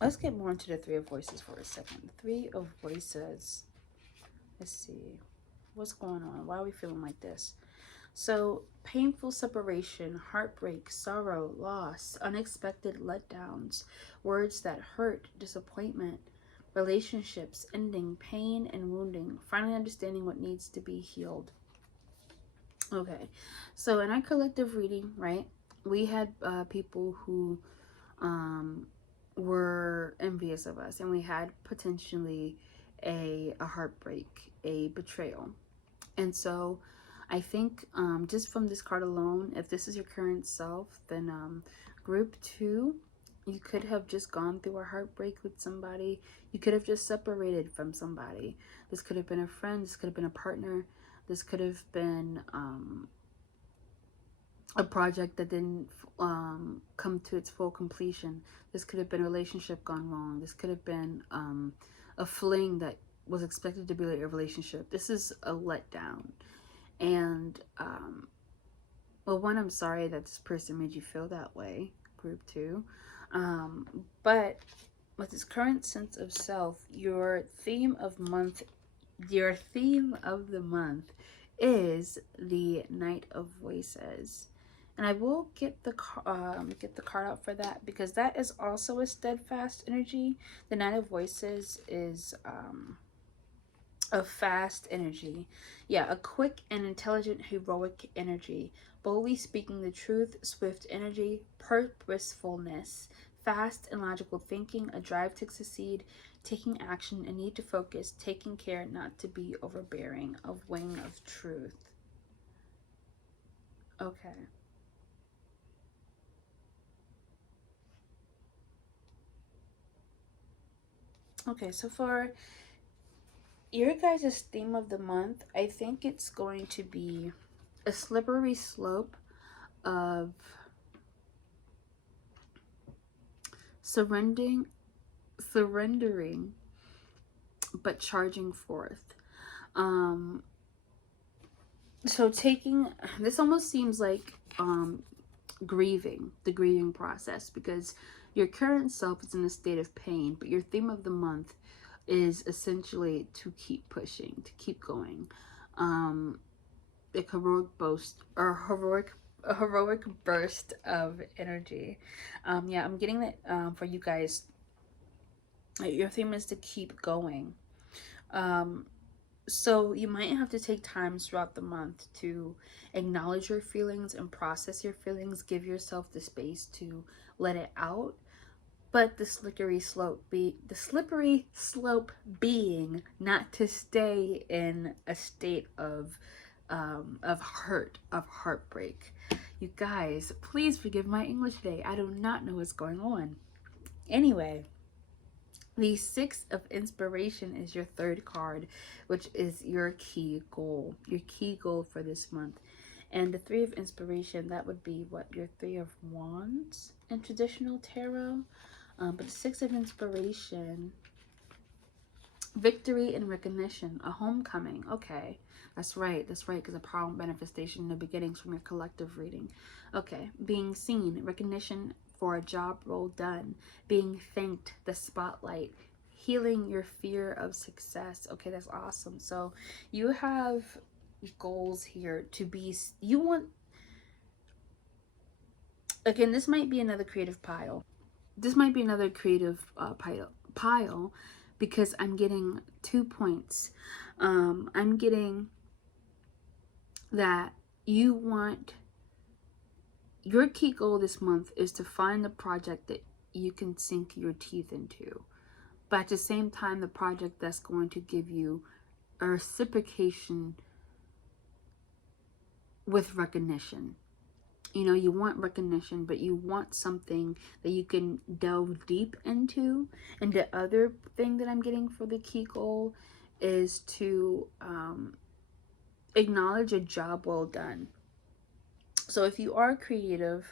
Let's get more into the 3 of Voices for a second. The 3 of Voices. Let's see. What's going on? Why are we feeling like this? So, painful separation, heartbreak, sorrow, loss, unexpected letdowns, words that hurt, disappointment, relationships ending, pain and wounding, finally understanding what needs to be healed. Okay, so in our collective reading, right, we had people who were envious of us, and we had potentially a heartbreak, a betrayal. And so I think just from this card alone, if this is your current self, then group 2, you could have just gone through a heartbreak with somebody. You could have just separated from somebody. This could have been a friend. This could have been a partner. This could have been a project that didn't come to its full completion. This could have been a relationship gone wrong. This could have been a fling that was expected to be like a relationship. This is a letdown. And well, one, I'm sorry that this person made you feel that way, group 2. But with this current sense of self, your theme of the month is the Knight of Voices. And I will get the card out for that, because that is also a steadfast energy. The Knight of Voices is a fast energy. Yeah, a quick and intelligent, heroic energy. Boldly speaking the truth, swift energy, purposefulness, fast and logical thinking, a drive to succeed, taking action, a need to focus, taking care not to be overbearing, a wing of truth. Okay. Okay, so for your guys' theme of the month, I think it's going to be a slippery slope of surrendering, but charging forth. So this almost seems like grieving, the grieving process, because your current self is in a state of pain, but your theme of the month is essentially to keep pushing, to keep going. A heroic burst of energy. Yeah, I'm getting that for you guys. Your theme is to keep going. So you might have to take time throughout the month to acknowledge your feelings and process your feelings. Give yourself the space to let it out. But the slippery slope being not to stay in a state of heartbreak. You guys, please forgive my English today. I do not know what's going on. Anyway, the 6 of Inspiration is your 3rd card, which is your key goal for this month. And the Three of Inspiration, that would be what, your Three of Wands in traditional tarot. But the Six of Inspiration, victory and recognition, a homecoming. Okay, that's right, because a power manifestation in the beginnings from your collective reading. Okay, being seen, recognition for a job role done, being thanked, the spotlight, healing your fear of success. Okay, that's awesome. So you have goals here to be, you want, again, this might be another creative pile. This might be another creative pile because I'm getting 2 points. I'm getting that you want, your key goal this month is to find a project that you can sink your teeth into. But at the same time, the project that's going to give you a reciprocation with recognition. You know, you want recognition, but you want something that you can delve deep into. And the other thing that I'm getting for the key goal is to acknowledge a job well done. So if you are creative,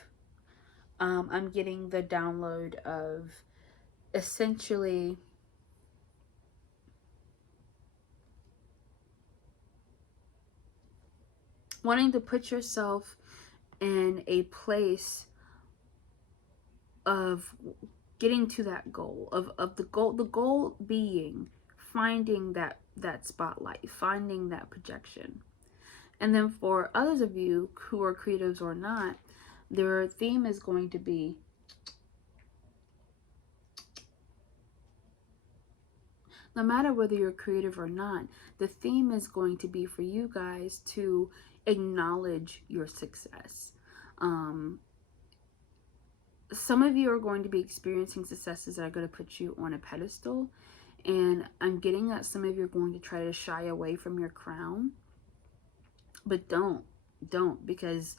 I'm getting the download of essentially wanting to put yourself in a place of getting to that goal, of the goal being finding that spotlight, finding that projection. And then for others of you who are creatives or not, their theme is going to be no matter whether you're creative or not, the theme is going to be for you guys to acknowledge your success. Some of you are going to be experiencing successes that are going to put you on a pedestal. And I'm getting that some of you are going to try to shy away from your crown. But don't, because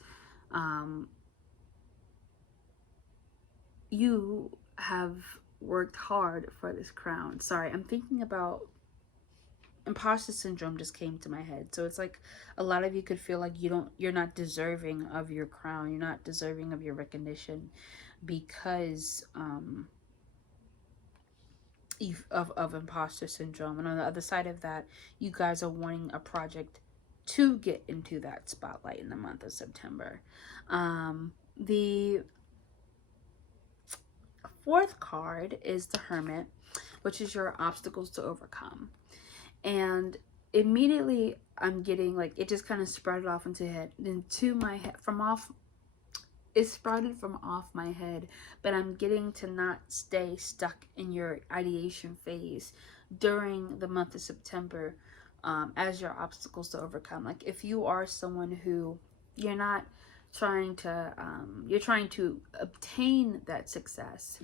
you have worked hard for this crown. Sorry, I'm thinking about imposter syndrome just came to my head. So it's like a lot of you could feel like you're not deserving of your crown. You're not deserving of your recognition because of imposter syndrome. And on the other side of that, you guys are wanting a project to get into that spotlight in the month of September. The fourth card is the Hermit, which is your obstacles to overcome. And immediately I'm getting like, it just kind of sprouted off into my head, it sprouted from off my head, but I'm getting to not stay stuck in your ideation phase during the month of September as your obstacles to overcome. Like if you are someone who you're not trying to, you're trying to obtain that success,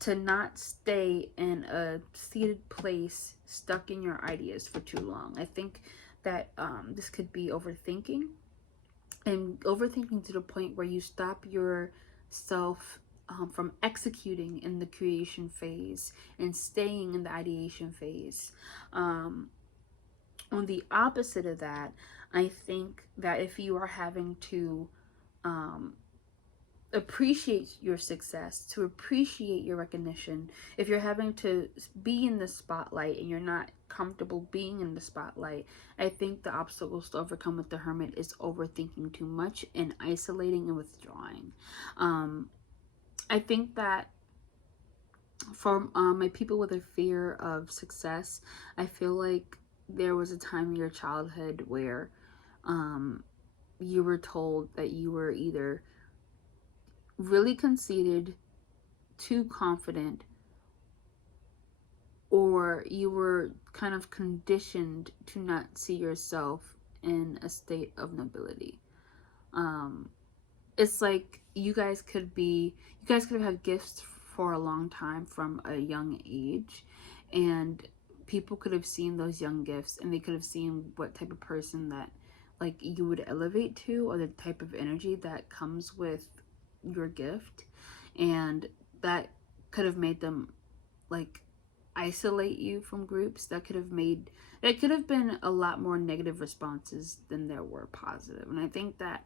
to not stay in a seated place stuck in your ideas for too long. I think that this could be overthinking, and overthinking to the point where you stop yourself from executing in the creation phase and staying in the ideation phase. On the opposite of that, I think that if you are having to appreciate your success, to appreciate your recognition, if you're having to be in the spotlight and you're not comfortable being in the spotlight, I think the obstacles to overcome with the Hermit is overthinking too much and isolating and withdrawing. I think that for my people with a fear of success, I feel like there was a time in your childhood where you were told that you were either really conceited, too confident, or you were kind of conditioned to not see yourself in a state of nobility. It's like you guys could have had gifts for a long time from a young age, and people could have seen those young gifts and they could have seen what type of person that like you would elevate to, or the type of energy that comes with your gift, and that could have made them like isolate you from groups that could have been a lot more negative responses than there were positive. And I think that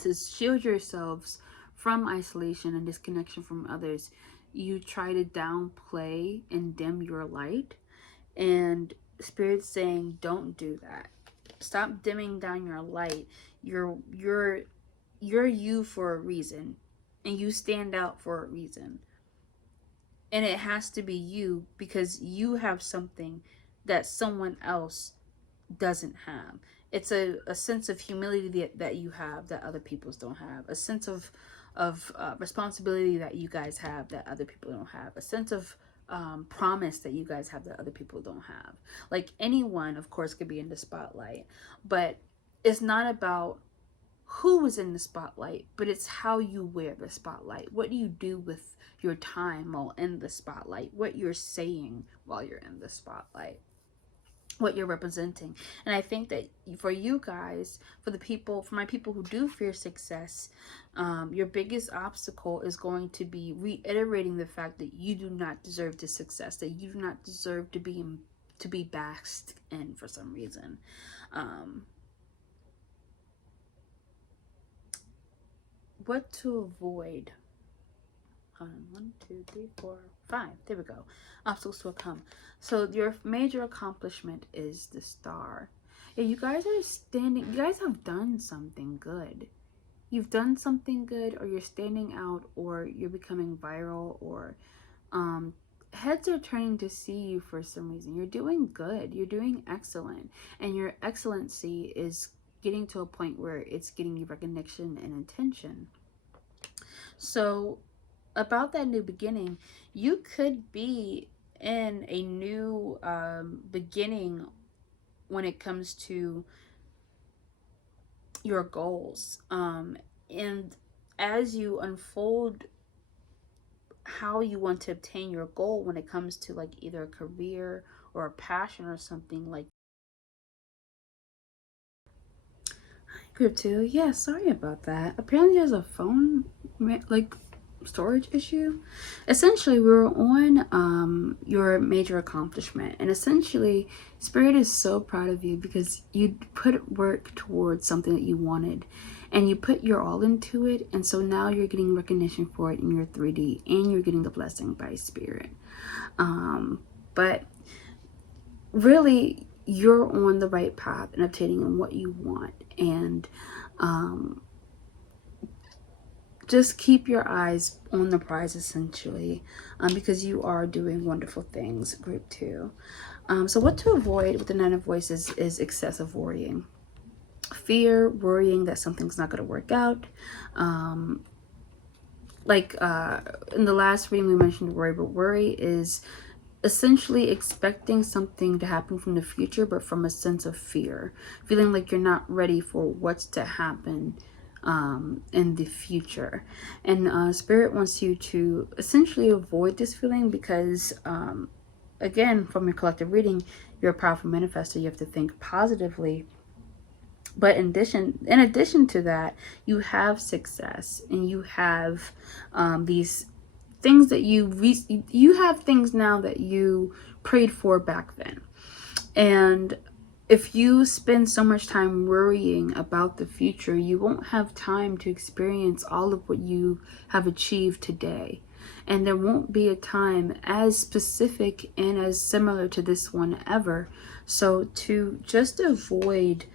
to shield yourselves from isolation and disconnection from others, you try to downplay and dim your light. And Spirit's saying, don't do that. Stop dimming down your light. You're you for a reason, and you stand out for a reason. And it has to be you because you have something that someone else doesn't have. It's a sense of humility that you have that other people's don't have. A sense of responsibility that you guys have that other people don't have. A sense of promise that you guys have that other people don't have. Like anyone, of course, could be in the spotlight, but it's not about who is in the spotlight, but it's how you wear the spotlight. What do you do with your time while in the spotlight? What you're saying while you're in the spotlight, what you're representing. And I think that for you guys, for my people who do fear success, your biggest obstacle is going to be reiterating the fact that you do not deserve the success, that you do not deserve to be basked in for some reason. What to avoid? 1, 2, 3, 4, 5. There we go. Obstacles will come. So your major accomplishment is the star. Yeah, you guys have done something good. You've done something good, or you're standing out, or you're becoming viral, or heads are turning to see you for some reason. You're doing good. You're doing excellent. And your excellency is getting to a point where it's getting you recognition and attention. So about that new beginning, you could be in a new beginning when it comes to your goals. And as you unfold how you want to obtain your goal when it comes to like either a career or a passion or something like Group 2, yeah, sorry about that. Apparently there's a phone like storage issue. Essentially, we were on your major accomplishment, and essentially Spirit is so proud of you because you put work towards something that you wanted, and you put your all into it, and so now you're getting recognition for it in your 3D, and you're getting the blessing by Spirit. But really, you're on the right path and obtaining what you want. And just keep your eyes on the prize, essentially, because you are doing wonderful things, Group 2. So what to avoid with the 9 of Voices is excessive worrying. Fear, worrying that something's not going to work out. In the last reading we mentioned worry, but worry is essentially expecting something to happen from the future, but from a sense of fear, feeling like you're not ready for what's to happen in the future. And Spirit wants you to essentially avoid this feeling because again, from your collective reading, you're a powerful manifestor. You have to think positively. But in addition to that, you have success, and you have these things that you have things now that you prayed for back then. And if you spend so much time worrying about the future, you won't have time to experience all of what you have achieved today. And there won't be a time as specific and as similar to this one ever. So to just avoid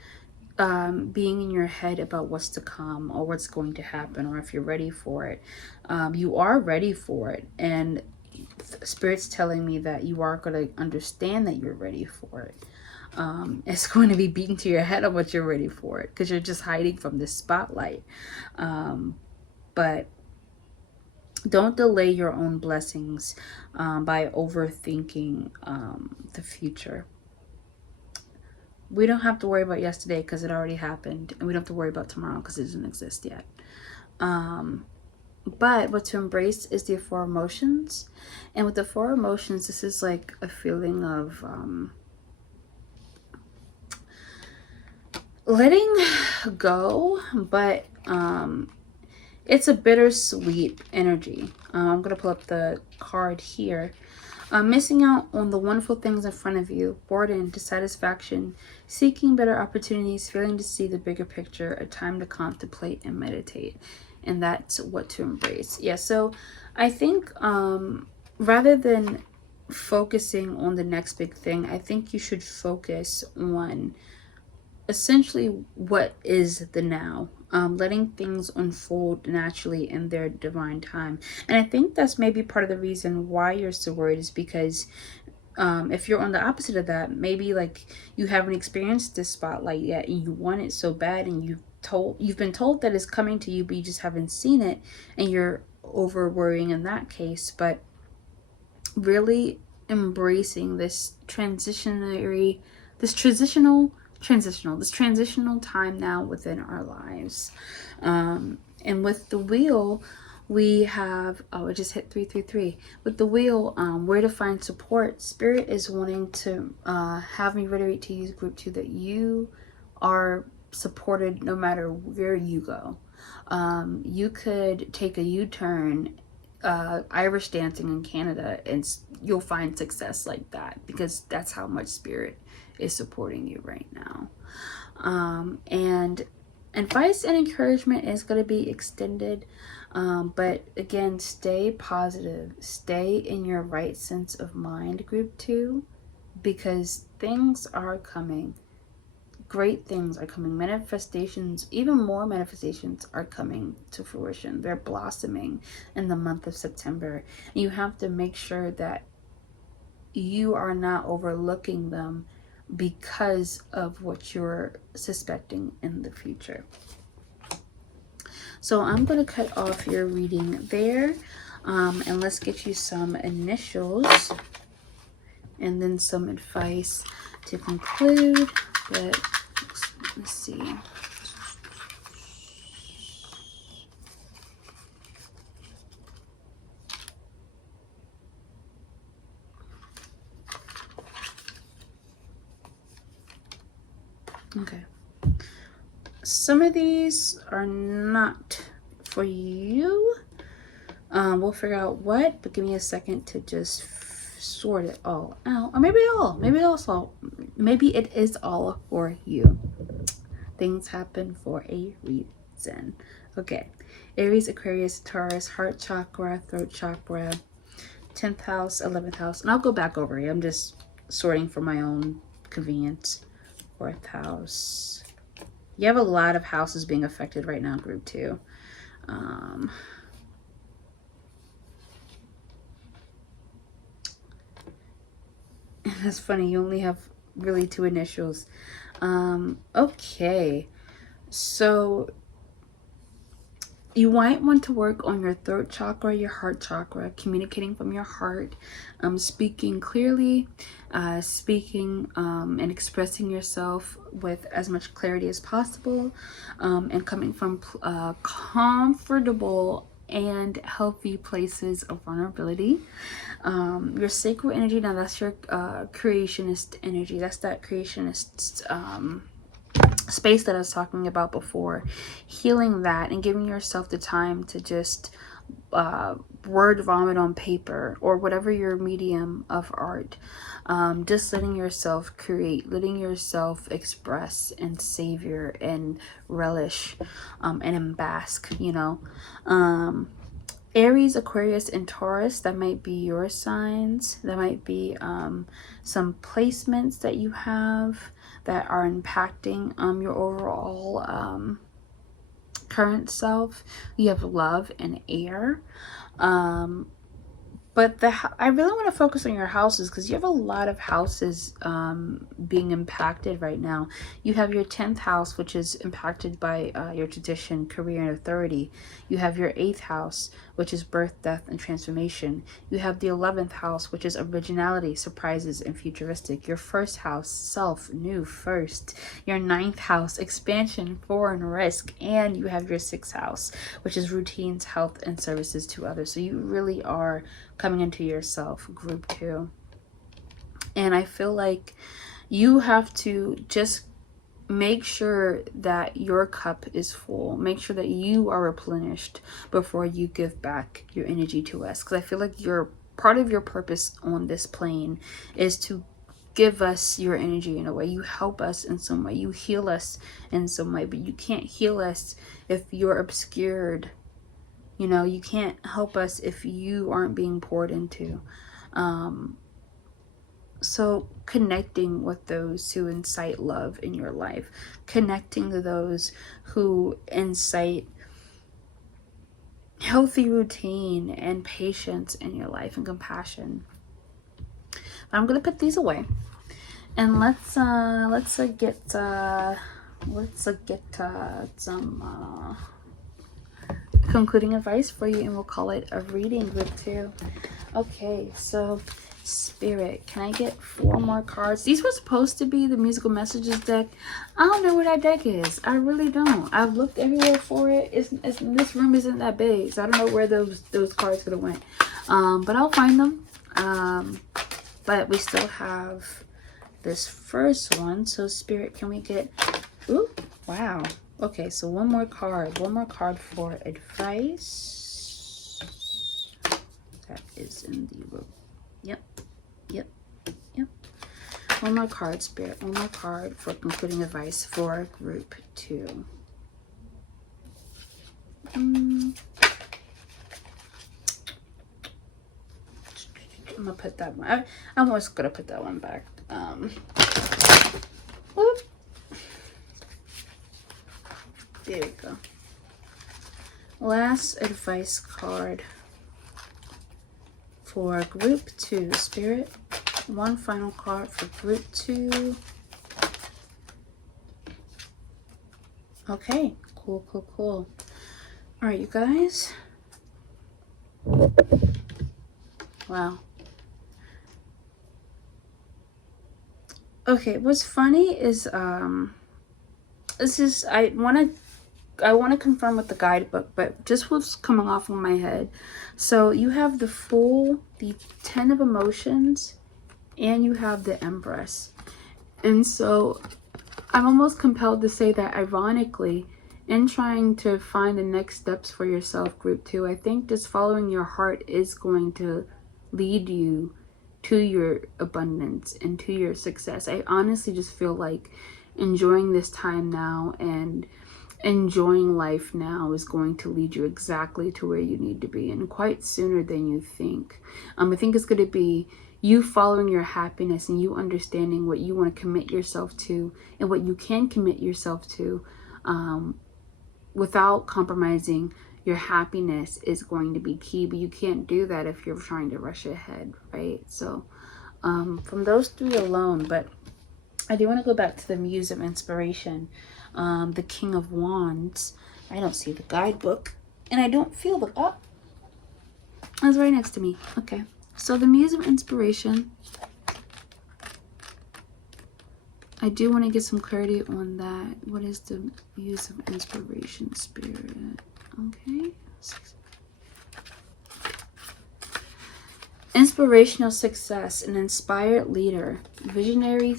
being in your head about what's to come or what's going to happen, or if you're ready for it, you are ready for it. And Spirit's telling me that you are going to understand that you're ready for it. It's going to be beaten to your head on what you're ready for it, because you're just hiding from the spotlight. But don't delay your own blessings by overthinking the future. We don't have to worry about yesterday because it already happened, and we don't have to worry about tomorrow because it doesn't exist yet. But what to embrace is the 4 emotions. And with the 4 emotions, this is like a feeling of letting go, but it's a bittersweet energy. I'm going to pull up the card here. Missing out on the wonderful things in front of you, boredom, dissatisfaction, seeking better opportunities, failing to see the bigger picture, a time to contemplate and meditate. And that's what to embrace. Yeah, so I think rather than focusing on the next big thing, I think you should focus on essentially what is the now. Letting things unfold naturally in their divine time. And I think that's maybe part of the reason why you're so worried, is because if you're on the opposite of that, maybe like you haven't experienced this spotlight yet and you want it so bad, and you've been told that it's coming to you, but you just haven't seen it, and you're over worrying in that case. But really embracing this transitional time now within our lives. And with the wheel, we have, oh, it just hit 333. With the wheel, where to find support. Spirit is wanting to have me reiterate to you, group 2, that you are supported no matter where you go. You could take a U-turn, Irish dancing in Canada, and you'll find success like that, because that's how much Spirit is supporting you right now. And advice and encouragement is going to be extended, but again, stay positive, stay in your right sense of mind, group 2, because things are coming. Great things are coming. Manifestations, even more manifestations, are coming to fruition. They're blossoming in the month of September. And you have to make sure that you are not overlooking them because of what you're suspecting in the future. So I'm going to cut off your reading there, and let's get you some initials and then some advice to conclude. But let's see. Okay. Some of these are not for you. We'll figure out what, but give me a second to just sort it all out. Or maybe it is all for you. Things happen for a reason. Okay. Aries, Aquarius, Taurus, heart chakra, throat chakra, 10th house, 11th house. And I'll go back over here. I'm just sorting for my own convenience. 4th house. You have a lot of houses being affected right now, group 2. That's funny. You only have really 2 initials. Okay. So you might want to work on your throat chakra, your heart chakra, communicating from your heart, speaking clearly, speaking and expressing yourself with as much clarity as possible, and coming from comfortable and healthy places of vulnerability. Your sacral energy, now that's your creationist energy. That's that creationist space that I was talking about before. Healing that and giving yourself the time to just word vomit on paper or whatever your medium of art. Just letting yourself create, letting yourself express and savor and relish and bask, you know. Aries, Aquarius, and Taurus, that might be your signs. That might be some placements that you have that are impacting your overall current self. You have love and air. But I really want to focus on your houses, because you have a lot of houses being impacted right now. You have your 10th house, which is impacted by your tradition, career, and authority. You have your 8th house, which is birth, death, and transformation. You have the 11th house, which is originality, surprises, and futuristic. Your 1st house, self, new, first. Your 9th house, expansion, foreign, risk. And you have your 6th house, which is routines, health, and services to others. So you really are coming into yourself, group 2. And I feel like you have to just make sure that your cup is full. Make sure that you are replenished before you give back your energy to us, because I feel like you're part of your purpose on this plane is to give us your energy in a way. You help us in some way. You heal us in some way. But you can't heal us if you're obscured. You know, you can't help us if you aren't being poured into. So connecting with those who incite love in your life, connecting to those who incite healthy routine and patience in your life and compassion. I'm gonna put these away, and let's get some concluding advice for you, and we'll call it a reading group 2. Okay, so Spirit, can I get 4 more cards? These were supposed to be the musical messages deck. I don't know where that deck is. I really don't. I've looked everywhere for it. This room isn't that big, so I don't know where those cards could have went. But I'll find them. But we still have this first one. So Spirit, can we get... Ooh, wow. Okay, so one more card for advice. That is in the room. Yep. One more card, Spirit. One more card for concluding advice for group 2. I'm gonna put that one. I'm almost gonna put that one back. Whoop. There we go. Last advice card for group 2, Spirit. One final card for group 2. Okay, cool. All right, you guys. Wow. Okay, what's funny is this is I want to confirm with the guidebook, but just what's coming off of my head. So you have the 10 of emotions, and you have the Empress. And so I'm almost compelled to say that, ironically, in trying to find the next steps for yourself, group 2, I think just following your heart is going to lead you to your abundance and to your success. I honestly just feel like enjoying this time now and enjoying life now is going to lead you exactly to where you need to be, and quite sooner than you think. I think it's going to be you following your happiness and you understanding what you want to commit yourself to and what you can commit yourself to without compromising your happiness is going to be key. But you can't do that if you're trying to rush ahead, right? So from those 3 alone, but I do want to go back to the Muse of Inspiration, the King of Wands. I don't see the guidebook, and I don't feel the... Oh, it's right next to me. Okay. So the Muse of Inspiration, I do want to get some clarity on that. What is the Muse of Inspiration, Spirit? Okay. Inspirational success, an inspired leader, visionary,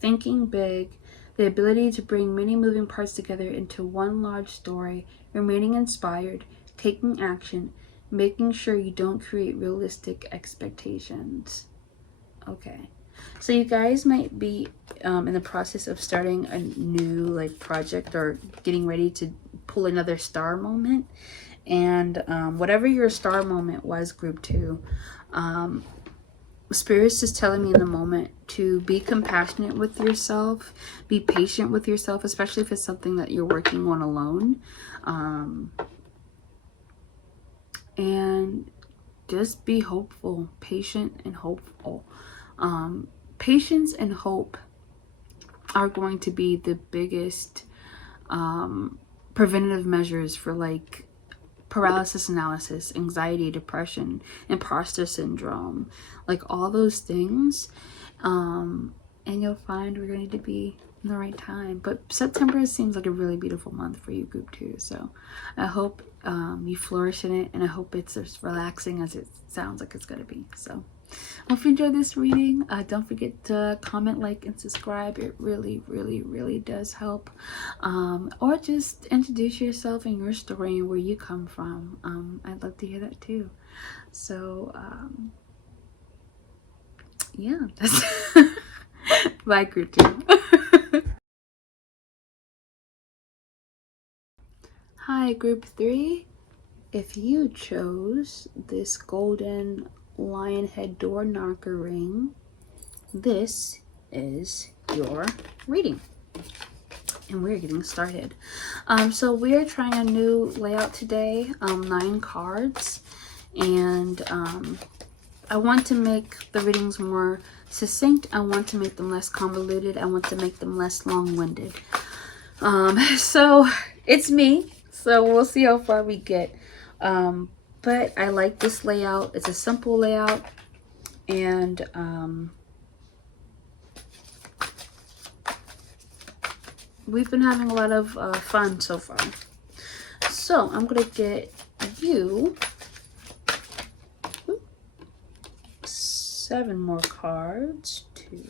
thinking big, the ability to bring many moving parts together into one large story, remaining inspired, taking action, making sure you don't create realistic expectations. Okay, so you guys might be in the process of starting a new project or getting ready to pull another star moment, and whatever your star moment was, group 2, Spirit's just telling me in the moment to be compassionate with yourself, be patient with yourself, especially if it's something that you're working on alone. And just be hopeful, patient and hopeful. Patience and hope are going to be the biggest preventative measures for paralysis analysis, anxiety, depression, imposter syndrome, all those things. And you'll find we're going to be in the right time. But September seems like a really beautiful month for you, group 2. So I hope you flourish in it, and I hope it's as relaxing as it sounds like it's going to be. So Hope you enjoyed this reading. Don't forget to comment, like, and subscribe. It really, really, really does help. Or just introduce yourself and your story and where you come from. I'd love to hear that too. So, yeah, that's bye, group 2. Hi, group 3. If you chose this golden Lionhead door knocker ring, this is your reading. And we're getting started. So we are trying a new layout today, 9 cards. And I want to make the readings more succinct. I want to make them less convoluted. I want to make them less long-winded. So it's me. So we'll see how far we get. But I like this layout. It's a simple layout. And we've been having a lot of fun so far. So I'm going to get you 7 more cards. 2,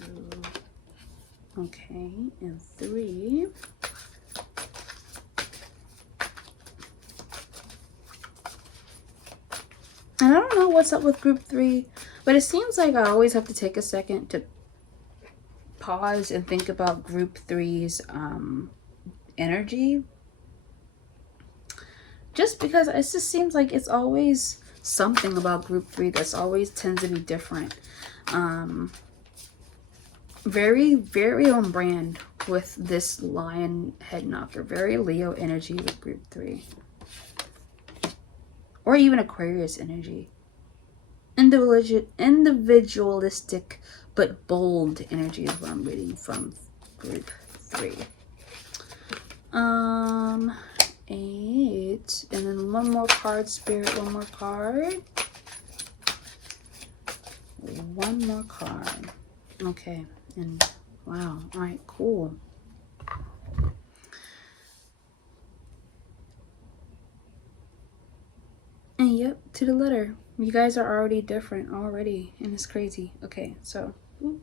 okay, and 3. And I don't know what's up with group 3, but it seems like I always have to take a second to pause and think about group 3's energy. Just because it just seems like it's always something about group 3 that's always tends to be different. Very, very on brand with this lion head knocker. Very Leo energy with group 3. Or even Aquarius energy. Individualistic but bold energy is what I'm reading from group 3. 8. And then one more card, Spirit. One more card. One more card. Okay. And wow. All right, cool. And yep, to the letter. You guys are already different already, and it's crazy. Okay, so kaboom.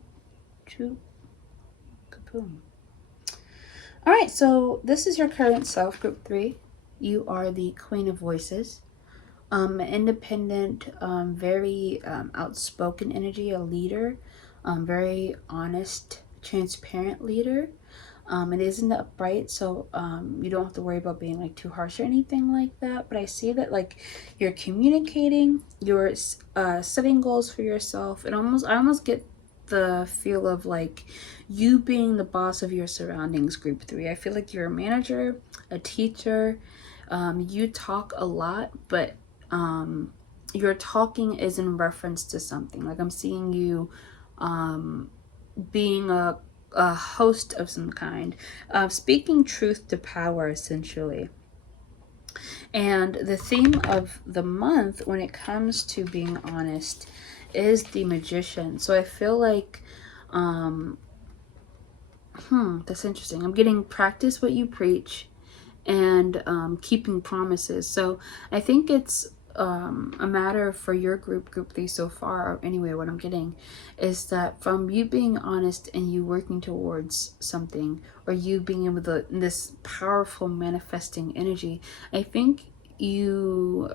All right, so this is your current self, group 3. You are the Queen of Voices, independent, very outspoken energy, a leader, very honest, transparent leader. It is in the upright, so you don't have to worry about being like too harsh or anything like that. But I see that like you're communicating, you're setting goals for yourself. I almost get the feel of like you being the boss of your surroundings, group 3. I feel like you're a manager, a teacher. You talk a lot, but your talking is in reference to something. Like I'm seeing you being a host of some kind, speaking truth to power, essentially. And the theme of the month when it comes to being honest is the Magician. So I feel like that's interesting. I'm getting practice what you preach and keeping promises. So I think it's a matter for your group 3 so far. Anyway, what I'm getting is that from you being honest and you working towards something, or you being able to, this powerful manifesting energy, I think you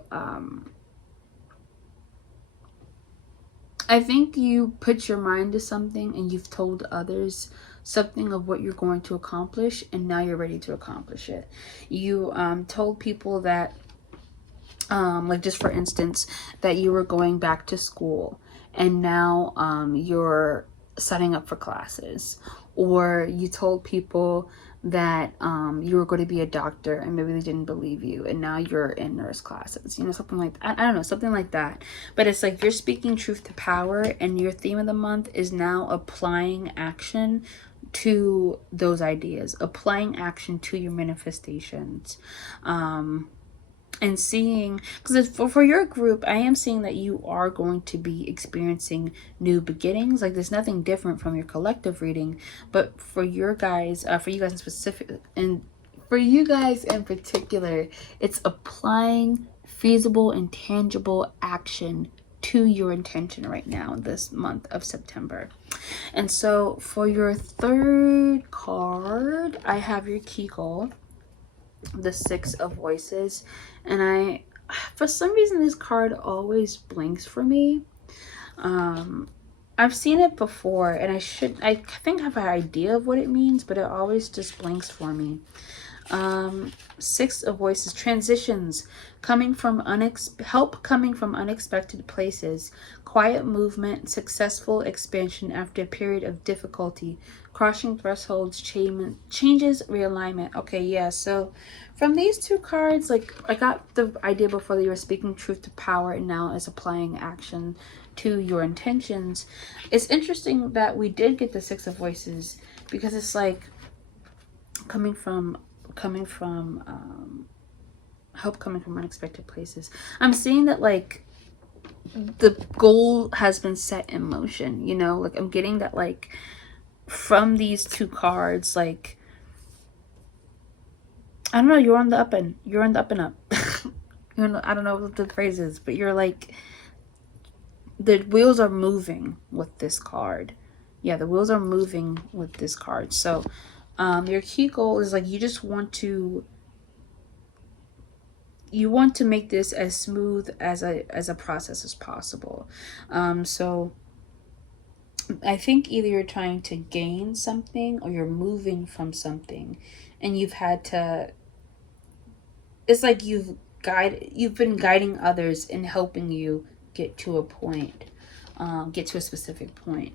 put your mind to something and you've told others something of what you're going to accomplish, and now you're ready to accomplish it. You told people that like just for instance, that you were going back to school and now you're setting up for classes, or you told people that you were going to be a doctor and maybe they didn't believe you and now you're in nurse classes, you know, something like that. I don't know, something like that. But it's like you're speaking truth to power, and your theme of the month is now applying action to those ideas, applying action to your manifestations. And seeing, because for your group, I am seeing that you are going to be experiencing new beginnings. Like there's nothing different from your collective reading, but for your guys, for you guys in specific, and for you guys in particular, it's applying feasible and tangible action to your intention right now in this month of September. And so for your third card, I have your key goal, the Six of Voices. And for some reason, this card always blinks for me. I've seen it before, and I think I have an idea of what it means, but it always just blinks for me. Six of Voices, transitions, help coming from unexpected places, quiet movement, successful expansion after a period of difficulty, crossing thresholds, changes, realignment. Okay, yeah, so from these two cards, like, I got the idea before that you were speaking truth to power, and now is applying action to your intentions. It's interesting that we did get the Six of Voices, because it's like coming from hope coming from unexpected places. I'm seeing that, like, the goal has been set in motion, you know, like, I'm getting that, like, from these two cards, like, I don't know, you're on the up and up. I don't know what the phrase is, but you're like, the wheels are moving with this card. Yeah, the wheels are moving with this card. So your key goal is, like, you just want to make this as smooth as a process as possible. So I think either you're trying to gain something or you're moving from something, and you've had to, it's like you've been guiding others and helping you get to a point, get to a specific point.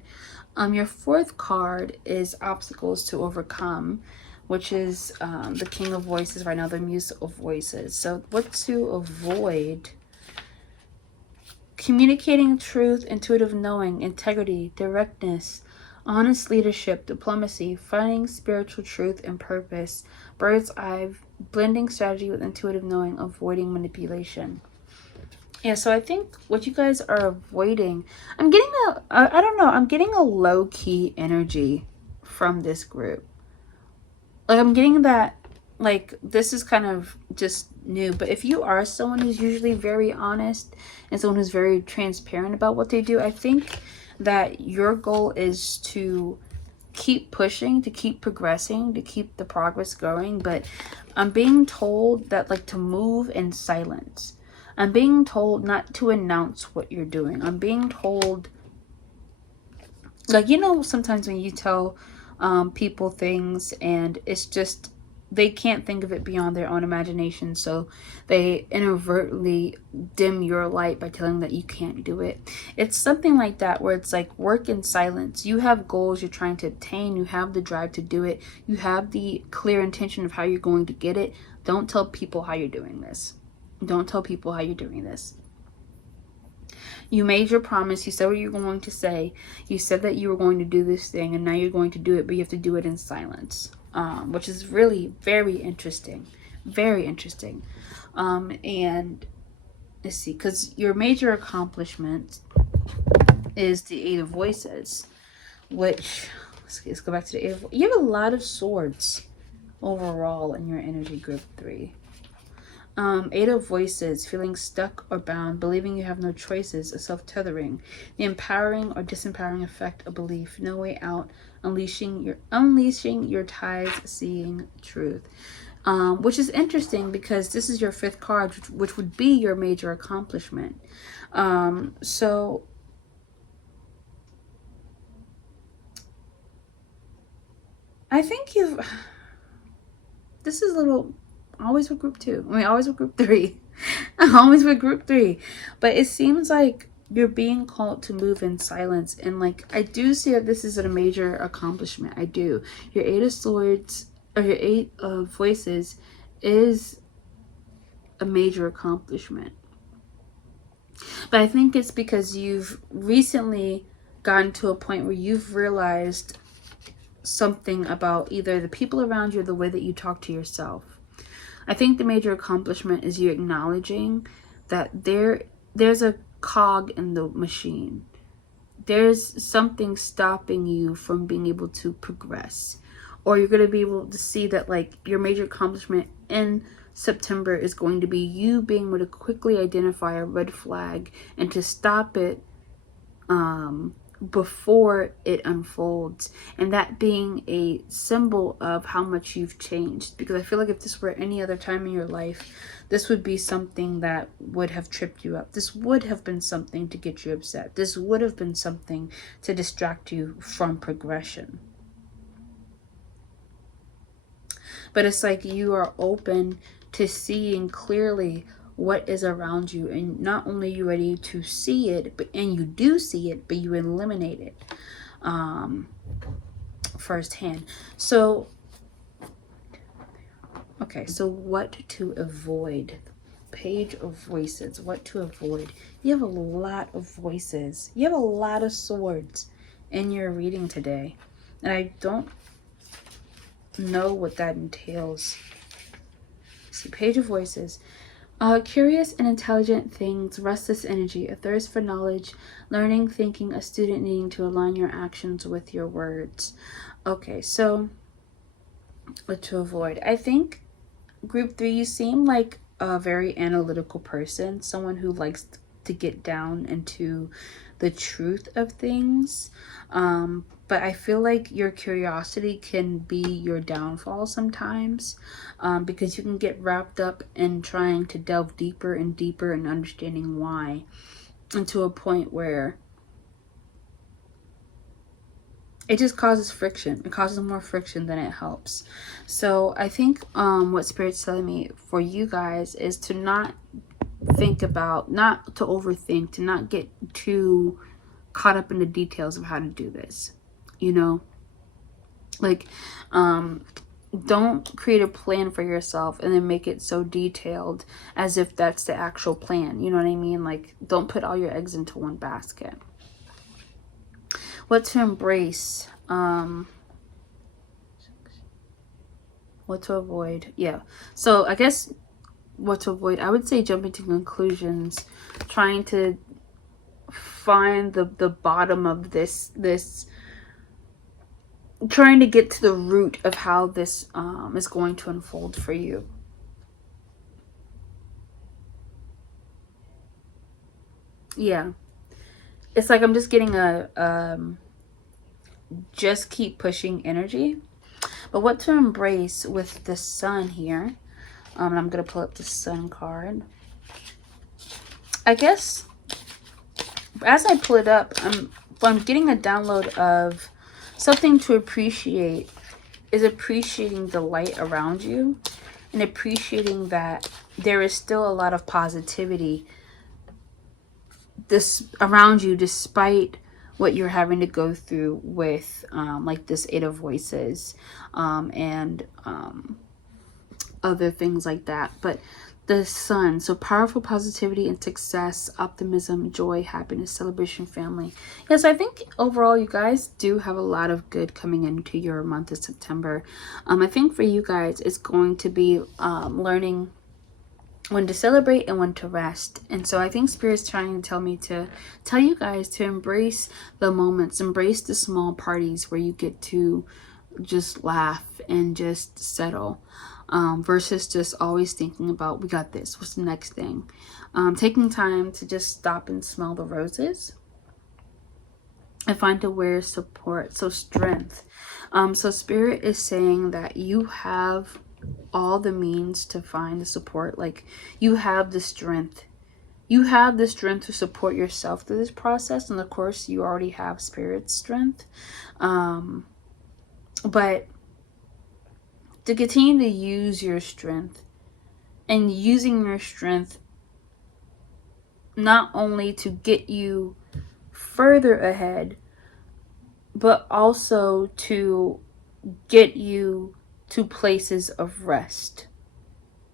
Your fourth card is obstacles to overcome, which is the King of Voices right now, the Muse of Voices. So what to avoid? Communicating truth, intuitive knowing, integrity, directness, honest leadership, diplomacy, finding spiritual truth and purpose, bird's eye, blending strategy with intuitive knowing, avoiding manipulation. Yeah, so I think what you guys are avoiding, I'm getting I don't know, I'm getting a low-key energy from this group. Like, I'm getting that, like, this is kind of just new, but if you are someone who's usually very honest and someone who's very transparent about what they do, I think that your goal is to keep pushing, to keep progressing, to keep the progress going. But I'm being told that, like, to move in silence. I'm being told not to announce what you're doing. I'm being told, like, you know, sometimes when you tell people things and it's just, they can't think of it beyond their own imagination, so they inadvertently dim your light by telling that you can't do it. It's something like that, where it's like, work in silence. You have goals you're trying to obtain, you have the drive to do it, you have the clear intention of how you're going to get it. Don't tell people how you're doing this. Don't tell people how you're doing this. You made your promise. You said what you were going to say. You said that you were going to do this thing, and now you're going to do it, but you have to do it in silence, which is really very interesting. Very interesting. And let's see, because your major accomplishment is the Eight of Voices, which, let's go back to the Eight of Voices. You have a lot of swords overall in your energy group 3. Eight of Voices, feeling stuck or bound, believing you have no choices, a self-tethering, the empowering or disempowering effect of belief, no way out, unleashing your ties, seeing truth. Which is interesting because this is your 5th card, which would be your major accomplishment. So I think this is a little, always with group 2. I mean, always with group 3. Always with group 3. But it seems like you're being called to move in silence. And, like, I do see that this is a major accomplishment. I do. Your 8 of Swords, or your 8 of Voices, is a major accomplishment. But I think it's because you've recently gotten to a point where you've realized something about either the people around you or the way that you talk to yourself. I think the major accomplishment is you acknowledging that there's a cog in the machine. There's something stopping you from being able to progress. Or you're going to be able to see that, like, your major accomplishment in September is going to be you being able to quickly identify a red flag and to stop it before it unfolds, and that being a symbol of how much you've changed. Because I feel like if this were any other time in your life, this would be something that would have tripped you up. This would have been something to get you upset. This would have been something to distract you from progression. But it's like you are open to seeing clearly what is around you, and not only are you ready to see it, and you do see it, but you eliminate it firsthand. So okay, so what to avoid? Page of Voices. What to avoid? You have a lot of voices. You have a lot of swords in your reading today, and I don't know what that entails. See, Page of Voices. Curious and intelligent things, restless energy, a thirst for knowledge, learning, thinking, a student needing to align your actions with your words. Okay, so what to avoid? I think group 3, you seem like a very analytical person, someone who likes to get down into the truth of things. But I feel like your curiosity can be your downfall sometimes, because you can get wrapped up in trying to delve deeper and deeper and understanding why, and to a point where it just causes friction. It causes more friction than it helps. So I think what Spirit's telling me for you guys is to not think about, not to overthink, to not get too caught up in the details of how to do this. You know, like don't create a plan for yourself and then make it so detailed as if that's the actual plan. You know what I mean? Like, don't put all your eggs into one basket. What to embrace, what to avoid. Yeah, so I guess what to avoid, I would say jumping to conclusions, trying to find the bottom of this, trying to get to the root of how this is going to unfold for you. Yeah, it's like I'm just getting a just keep pushing energy. But what to embrace with the Sun here, and I'm gonna pull up the Sun card. I guess as I pull it up, I'm getting a download of something to appreciate is appreciating the light around you, and appreciating that there is still a lot of positivity this around you, despite what you're having to go through with like this 8 of Voices and other things like that. But the Sun, so powerful positivity and success, optimism, joy, happiness, celebration, family. Yes, I think overall you guys do have a lot of good coming into your month of September. I think for you guys it's going to be learning when to celebrate and when to rest. And so I think Spirit's trying to tell me to tell you guys to embrace the moments, embrace the small parties where you get to just laugh and just settle, versus just always thinking about, we got this, what's the next thing. Taking time to just stop and smell the roses and find to where support, so strength. So Spirit is saying that you have all the means to find the support. Like, you have the strength. You have the strength to support yourself through this process. And of course, you already have Spirit's strength. But to continue to use your strength, and using your strength not only to get you further ahead, but also to get you to places of rest.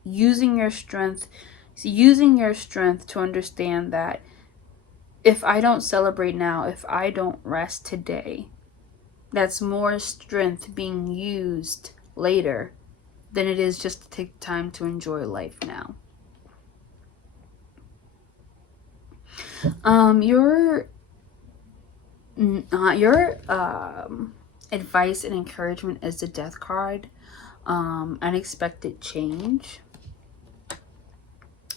Using your strength to understand that if I don't celebrate now, if I don't rest today, that's more strength being used later than it is just to take time to enjoy life now. Your advice and encouragement is the Death card. Unexpected change.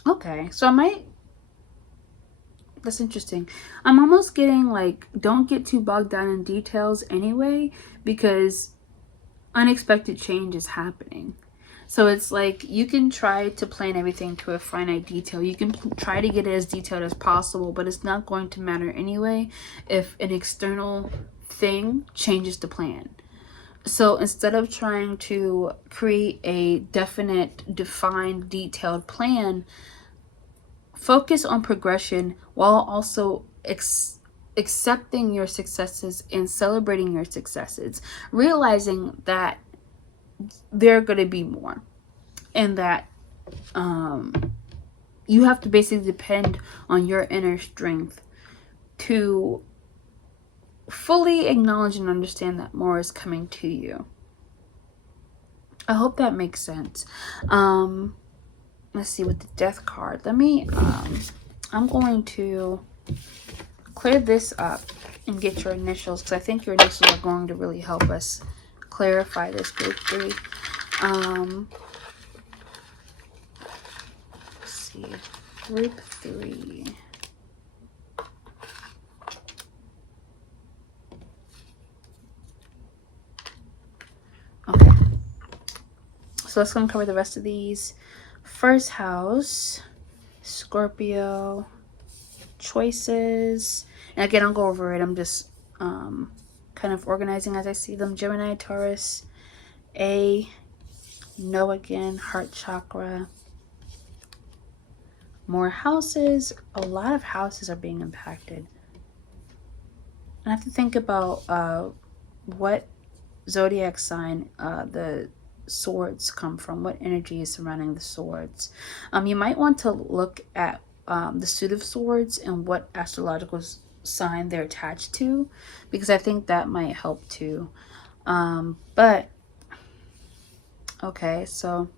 Okay, so I might, that's interesting. I'm almost getting like, don't get too bogged down in details anyway, because unexpected change is happening. So it's like you can try to plan everything to a finite detail. You can try to get it as detailed as possible, but it's not going to matter anyway if an external thing changes the plan. So instead of trying to create a definite, defined, detailed plan, focus on progression while also accepting your successes and celebrating your successes, realizing that there are going to be more, and that you have to basically depend on your inner strength to fully acknowledge and understand that more is coming to you. I hope that makes sense. Let's see, with the death card, let me I'm going to clear this up and get your initials, because I think your initials are going to really help us clarify this group 3. Let's see, group 3. Okay, so let's cover the rest of these. First house, Scorpio, choices, and again, I'll go over it. I'm just kind of organizing as I see them. Gemini, Taurus, no again, heart chakra. More houses. A lot of houses are being impacted. I have to think about what zodiac sign the swords come from, what energy is surrounding the swords. You might want to look at the suit of swords and what astrological sign they're attached to, because I think that might help too. But okay, so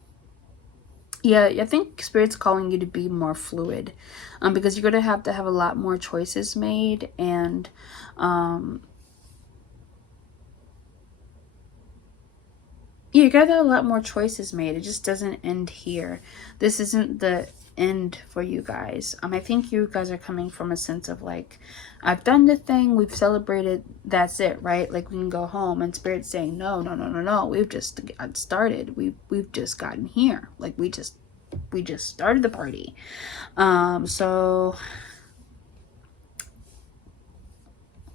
yeah, I think Spirit's calling you to be more fluid, because you're going to have a lot more choices made, and you got a lot more choices made. It just doesn't end here. This isn't the end for you guys. I think you guys are coming from a sense of like, I've done the thing, we've celebrated, that's it, right? Like we can go home, and Spirit's saying, no. We've just got started. We've just gotten here. Like we just started the party. So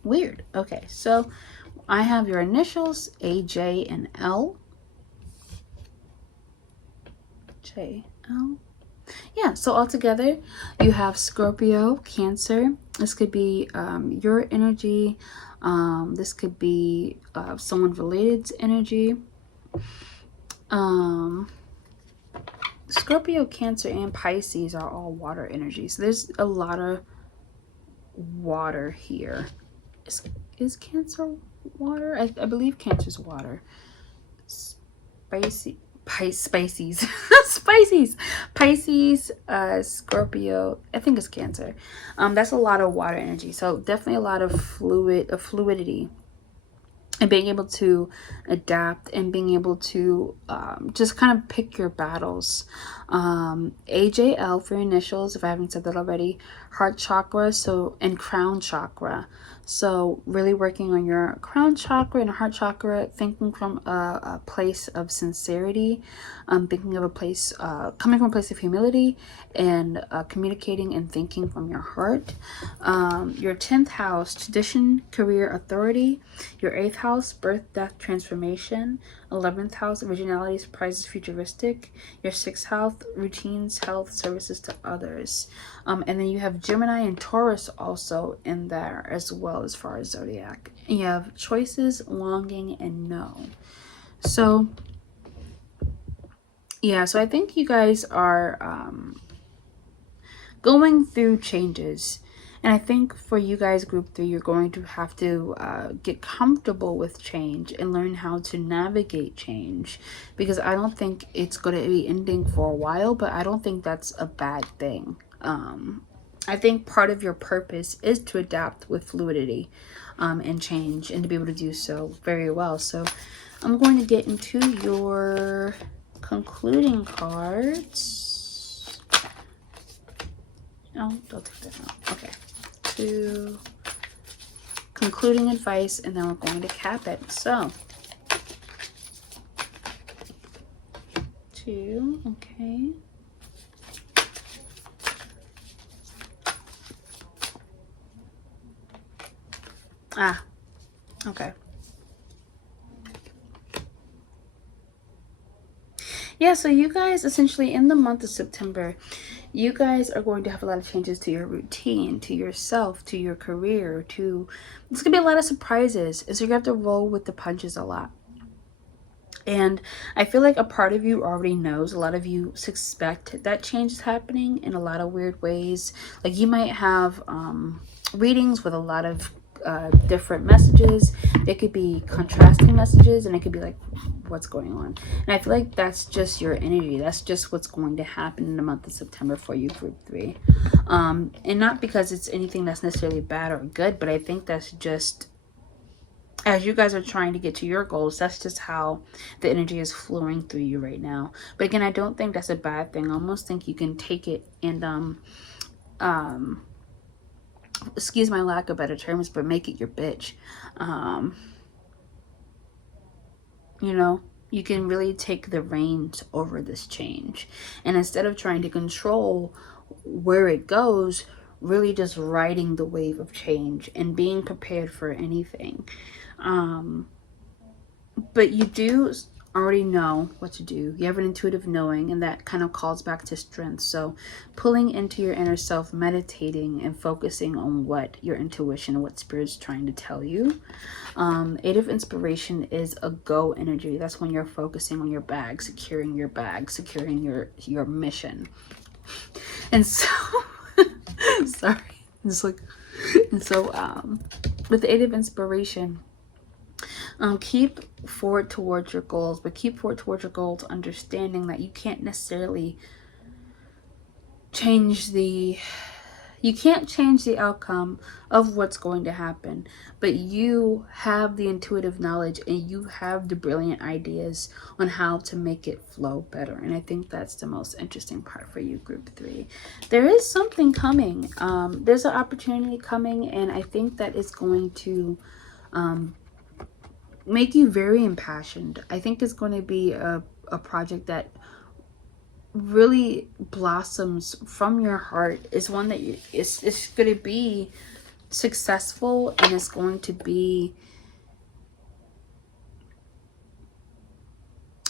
weird. Okay, so I have your initials, AJ and L. JL. Yeah, so altogether you have Scorpio, Cancer. This could be your energy. This could be someone related's energy. Scorpio, Cancer, and Pisces are all water energy. So there's a lot of water here. Is Cancer water? I believe Cancer's water. Pisces, Pisces, Scorpio, I think it's Cancer. That's a lot of water energy. So definitely a lot of fluidity, and being able to adapt, and being able to just kind of pick your battles. AJL for your initials, if I haven't said that already. Heart chakra, and crown chakra. So really working on your crown chakra and heart chakra, thinking from a place of sincerity, thinking of a place, coming from a place of humility, and communicating and thinking from your heart. Your 10th house, tradition, career, authority. Your 8th house, birth, death, transformation. 11th house, originality, surprises, futuristic. Your 6th house, routines, health, services to others. And then you have Gemini and Taurus also in there as well, as far as zodiac. And you have choices, longing, and no. So yeah, so I think you guys are going through changes. And I think for you guys, group 3, you're going to have to get comfortable with change and learn how to navigate change, because I don't think it's going to be ending for a while, but I don't think that's a bad thing. I think part of your purpose is to adapt with fluidity and change, and to be able to do so very well. So I'm going to get into your concluding cards. Oh, don't take that out. Okay. 2 concluding advice, and then we're going to cap it. So 2, okay. Ah, okay. Yeah, so you guys essentially in the month of September, you guys are going to have a lot of changes to your routine, to yourself, to your career, to, it's going to be a lot of surprises. And so you have to roll with the punches a lot. And I feel like a part of you already knows. A lot of you suspect that change is happening in a lot of weird ways. Like you might have readings with a lot of different messages. They could be contrasting messages, and it could be like, what's going on? And I feel like that's just your energy. That's just what's going to happen in the month of September for you, group 3. And not because it's anything that's necessarily bad or good, but I think that's just, as you guys are trying to get to your goals, that's just how the energy is flowing through you right now. But again, I don't think that's a bad thing. I almost think you can take it and excuse my lack of better terms, but make it your bitch. You know, you can really take the reins over this change, and instead of trying to control where it goes, really just riding the wave of change and being prepared for anything. But you do already know what to do. You have an intuitive knowing, and that kind of calls back to strength. So pulling into your inner self, meditating and focusing on what your intuition and what spirit's trying to tell you. 8 of inspiration is a go energy. That's when you're focusing on your bag, securing your mission. And so sorry, just like, and so with the 8 of inspiration, keep forward towards your goals, but keep forward towards your goals understanding that you can't necessarily change the outcome of what's going to happen, but you have the intuitive knowledge and you have the brilliant ideas on how to make it flow better. And I think that's the most interesting part for you, group 3. There is something coming. There's an opportunity coming, and I think that it's going to make you very impassioned. I think it's going to be a project that really blossoms from your heart. Is one that it's going to be successful, and it's going to be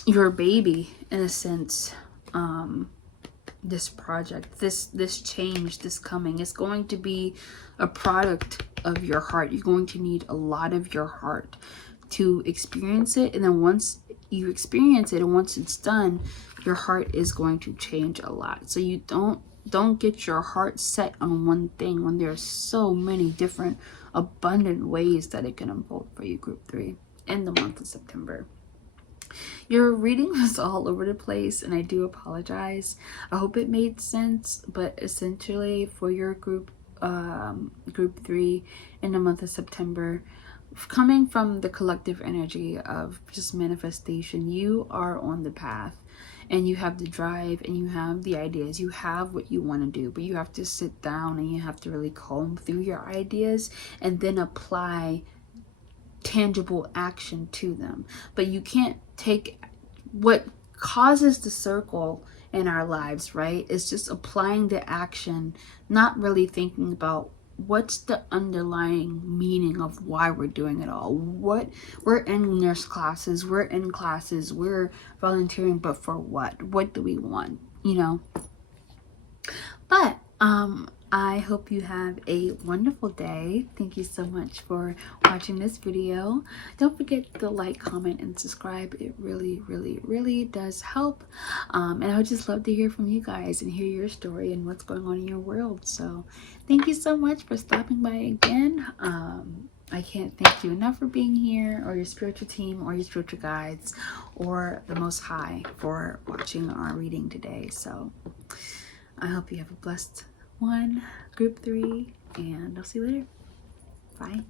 your baby in a sense. This project, this change, this coming, is going to be a product of your heart. You're going to need a lot of your heart to experience it, and then once you experience it and once it's done, your heart is going to change a lot. So you don't get your heart set on one thing when there are so many different abundant ways that it can unfold for you, group 3, in the month of September. Your reading was all over the place, and I do apologize. I hope it made sense, but essentially for your group 3 in the month of September, coming from the collective energy of just manifestation, you are on the path, and you have the drive, and you have the ideas, you have what you want to do, but you have to sit down and you have to really comb through your ideas and then apply tangible action to them. But you can't take what causes the circle in our lives, right? It's just applying the action, not really thinking about what's the underlying meaning of why we're doing it all. What we're in nurse classes, we're in classes, we're volunteering, but for what do we want, you know? But I hope you have a wonderful day. Thank you so much for watching this video. Don't forget to like, comment, and subscribe. It really, really, really does help. And I would just love to hear from you guys and hear your story and what's going on in your world. So thank you so much for stopping by again. I can't thank you enough for being here, or your spiritual team, or your spiritual guides, or the Most High for watching our reading today. So I hope you have a blessed one, group 3, and I'll see you later. Bye.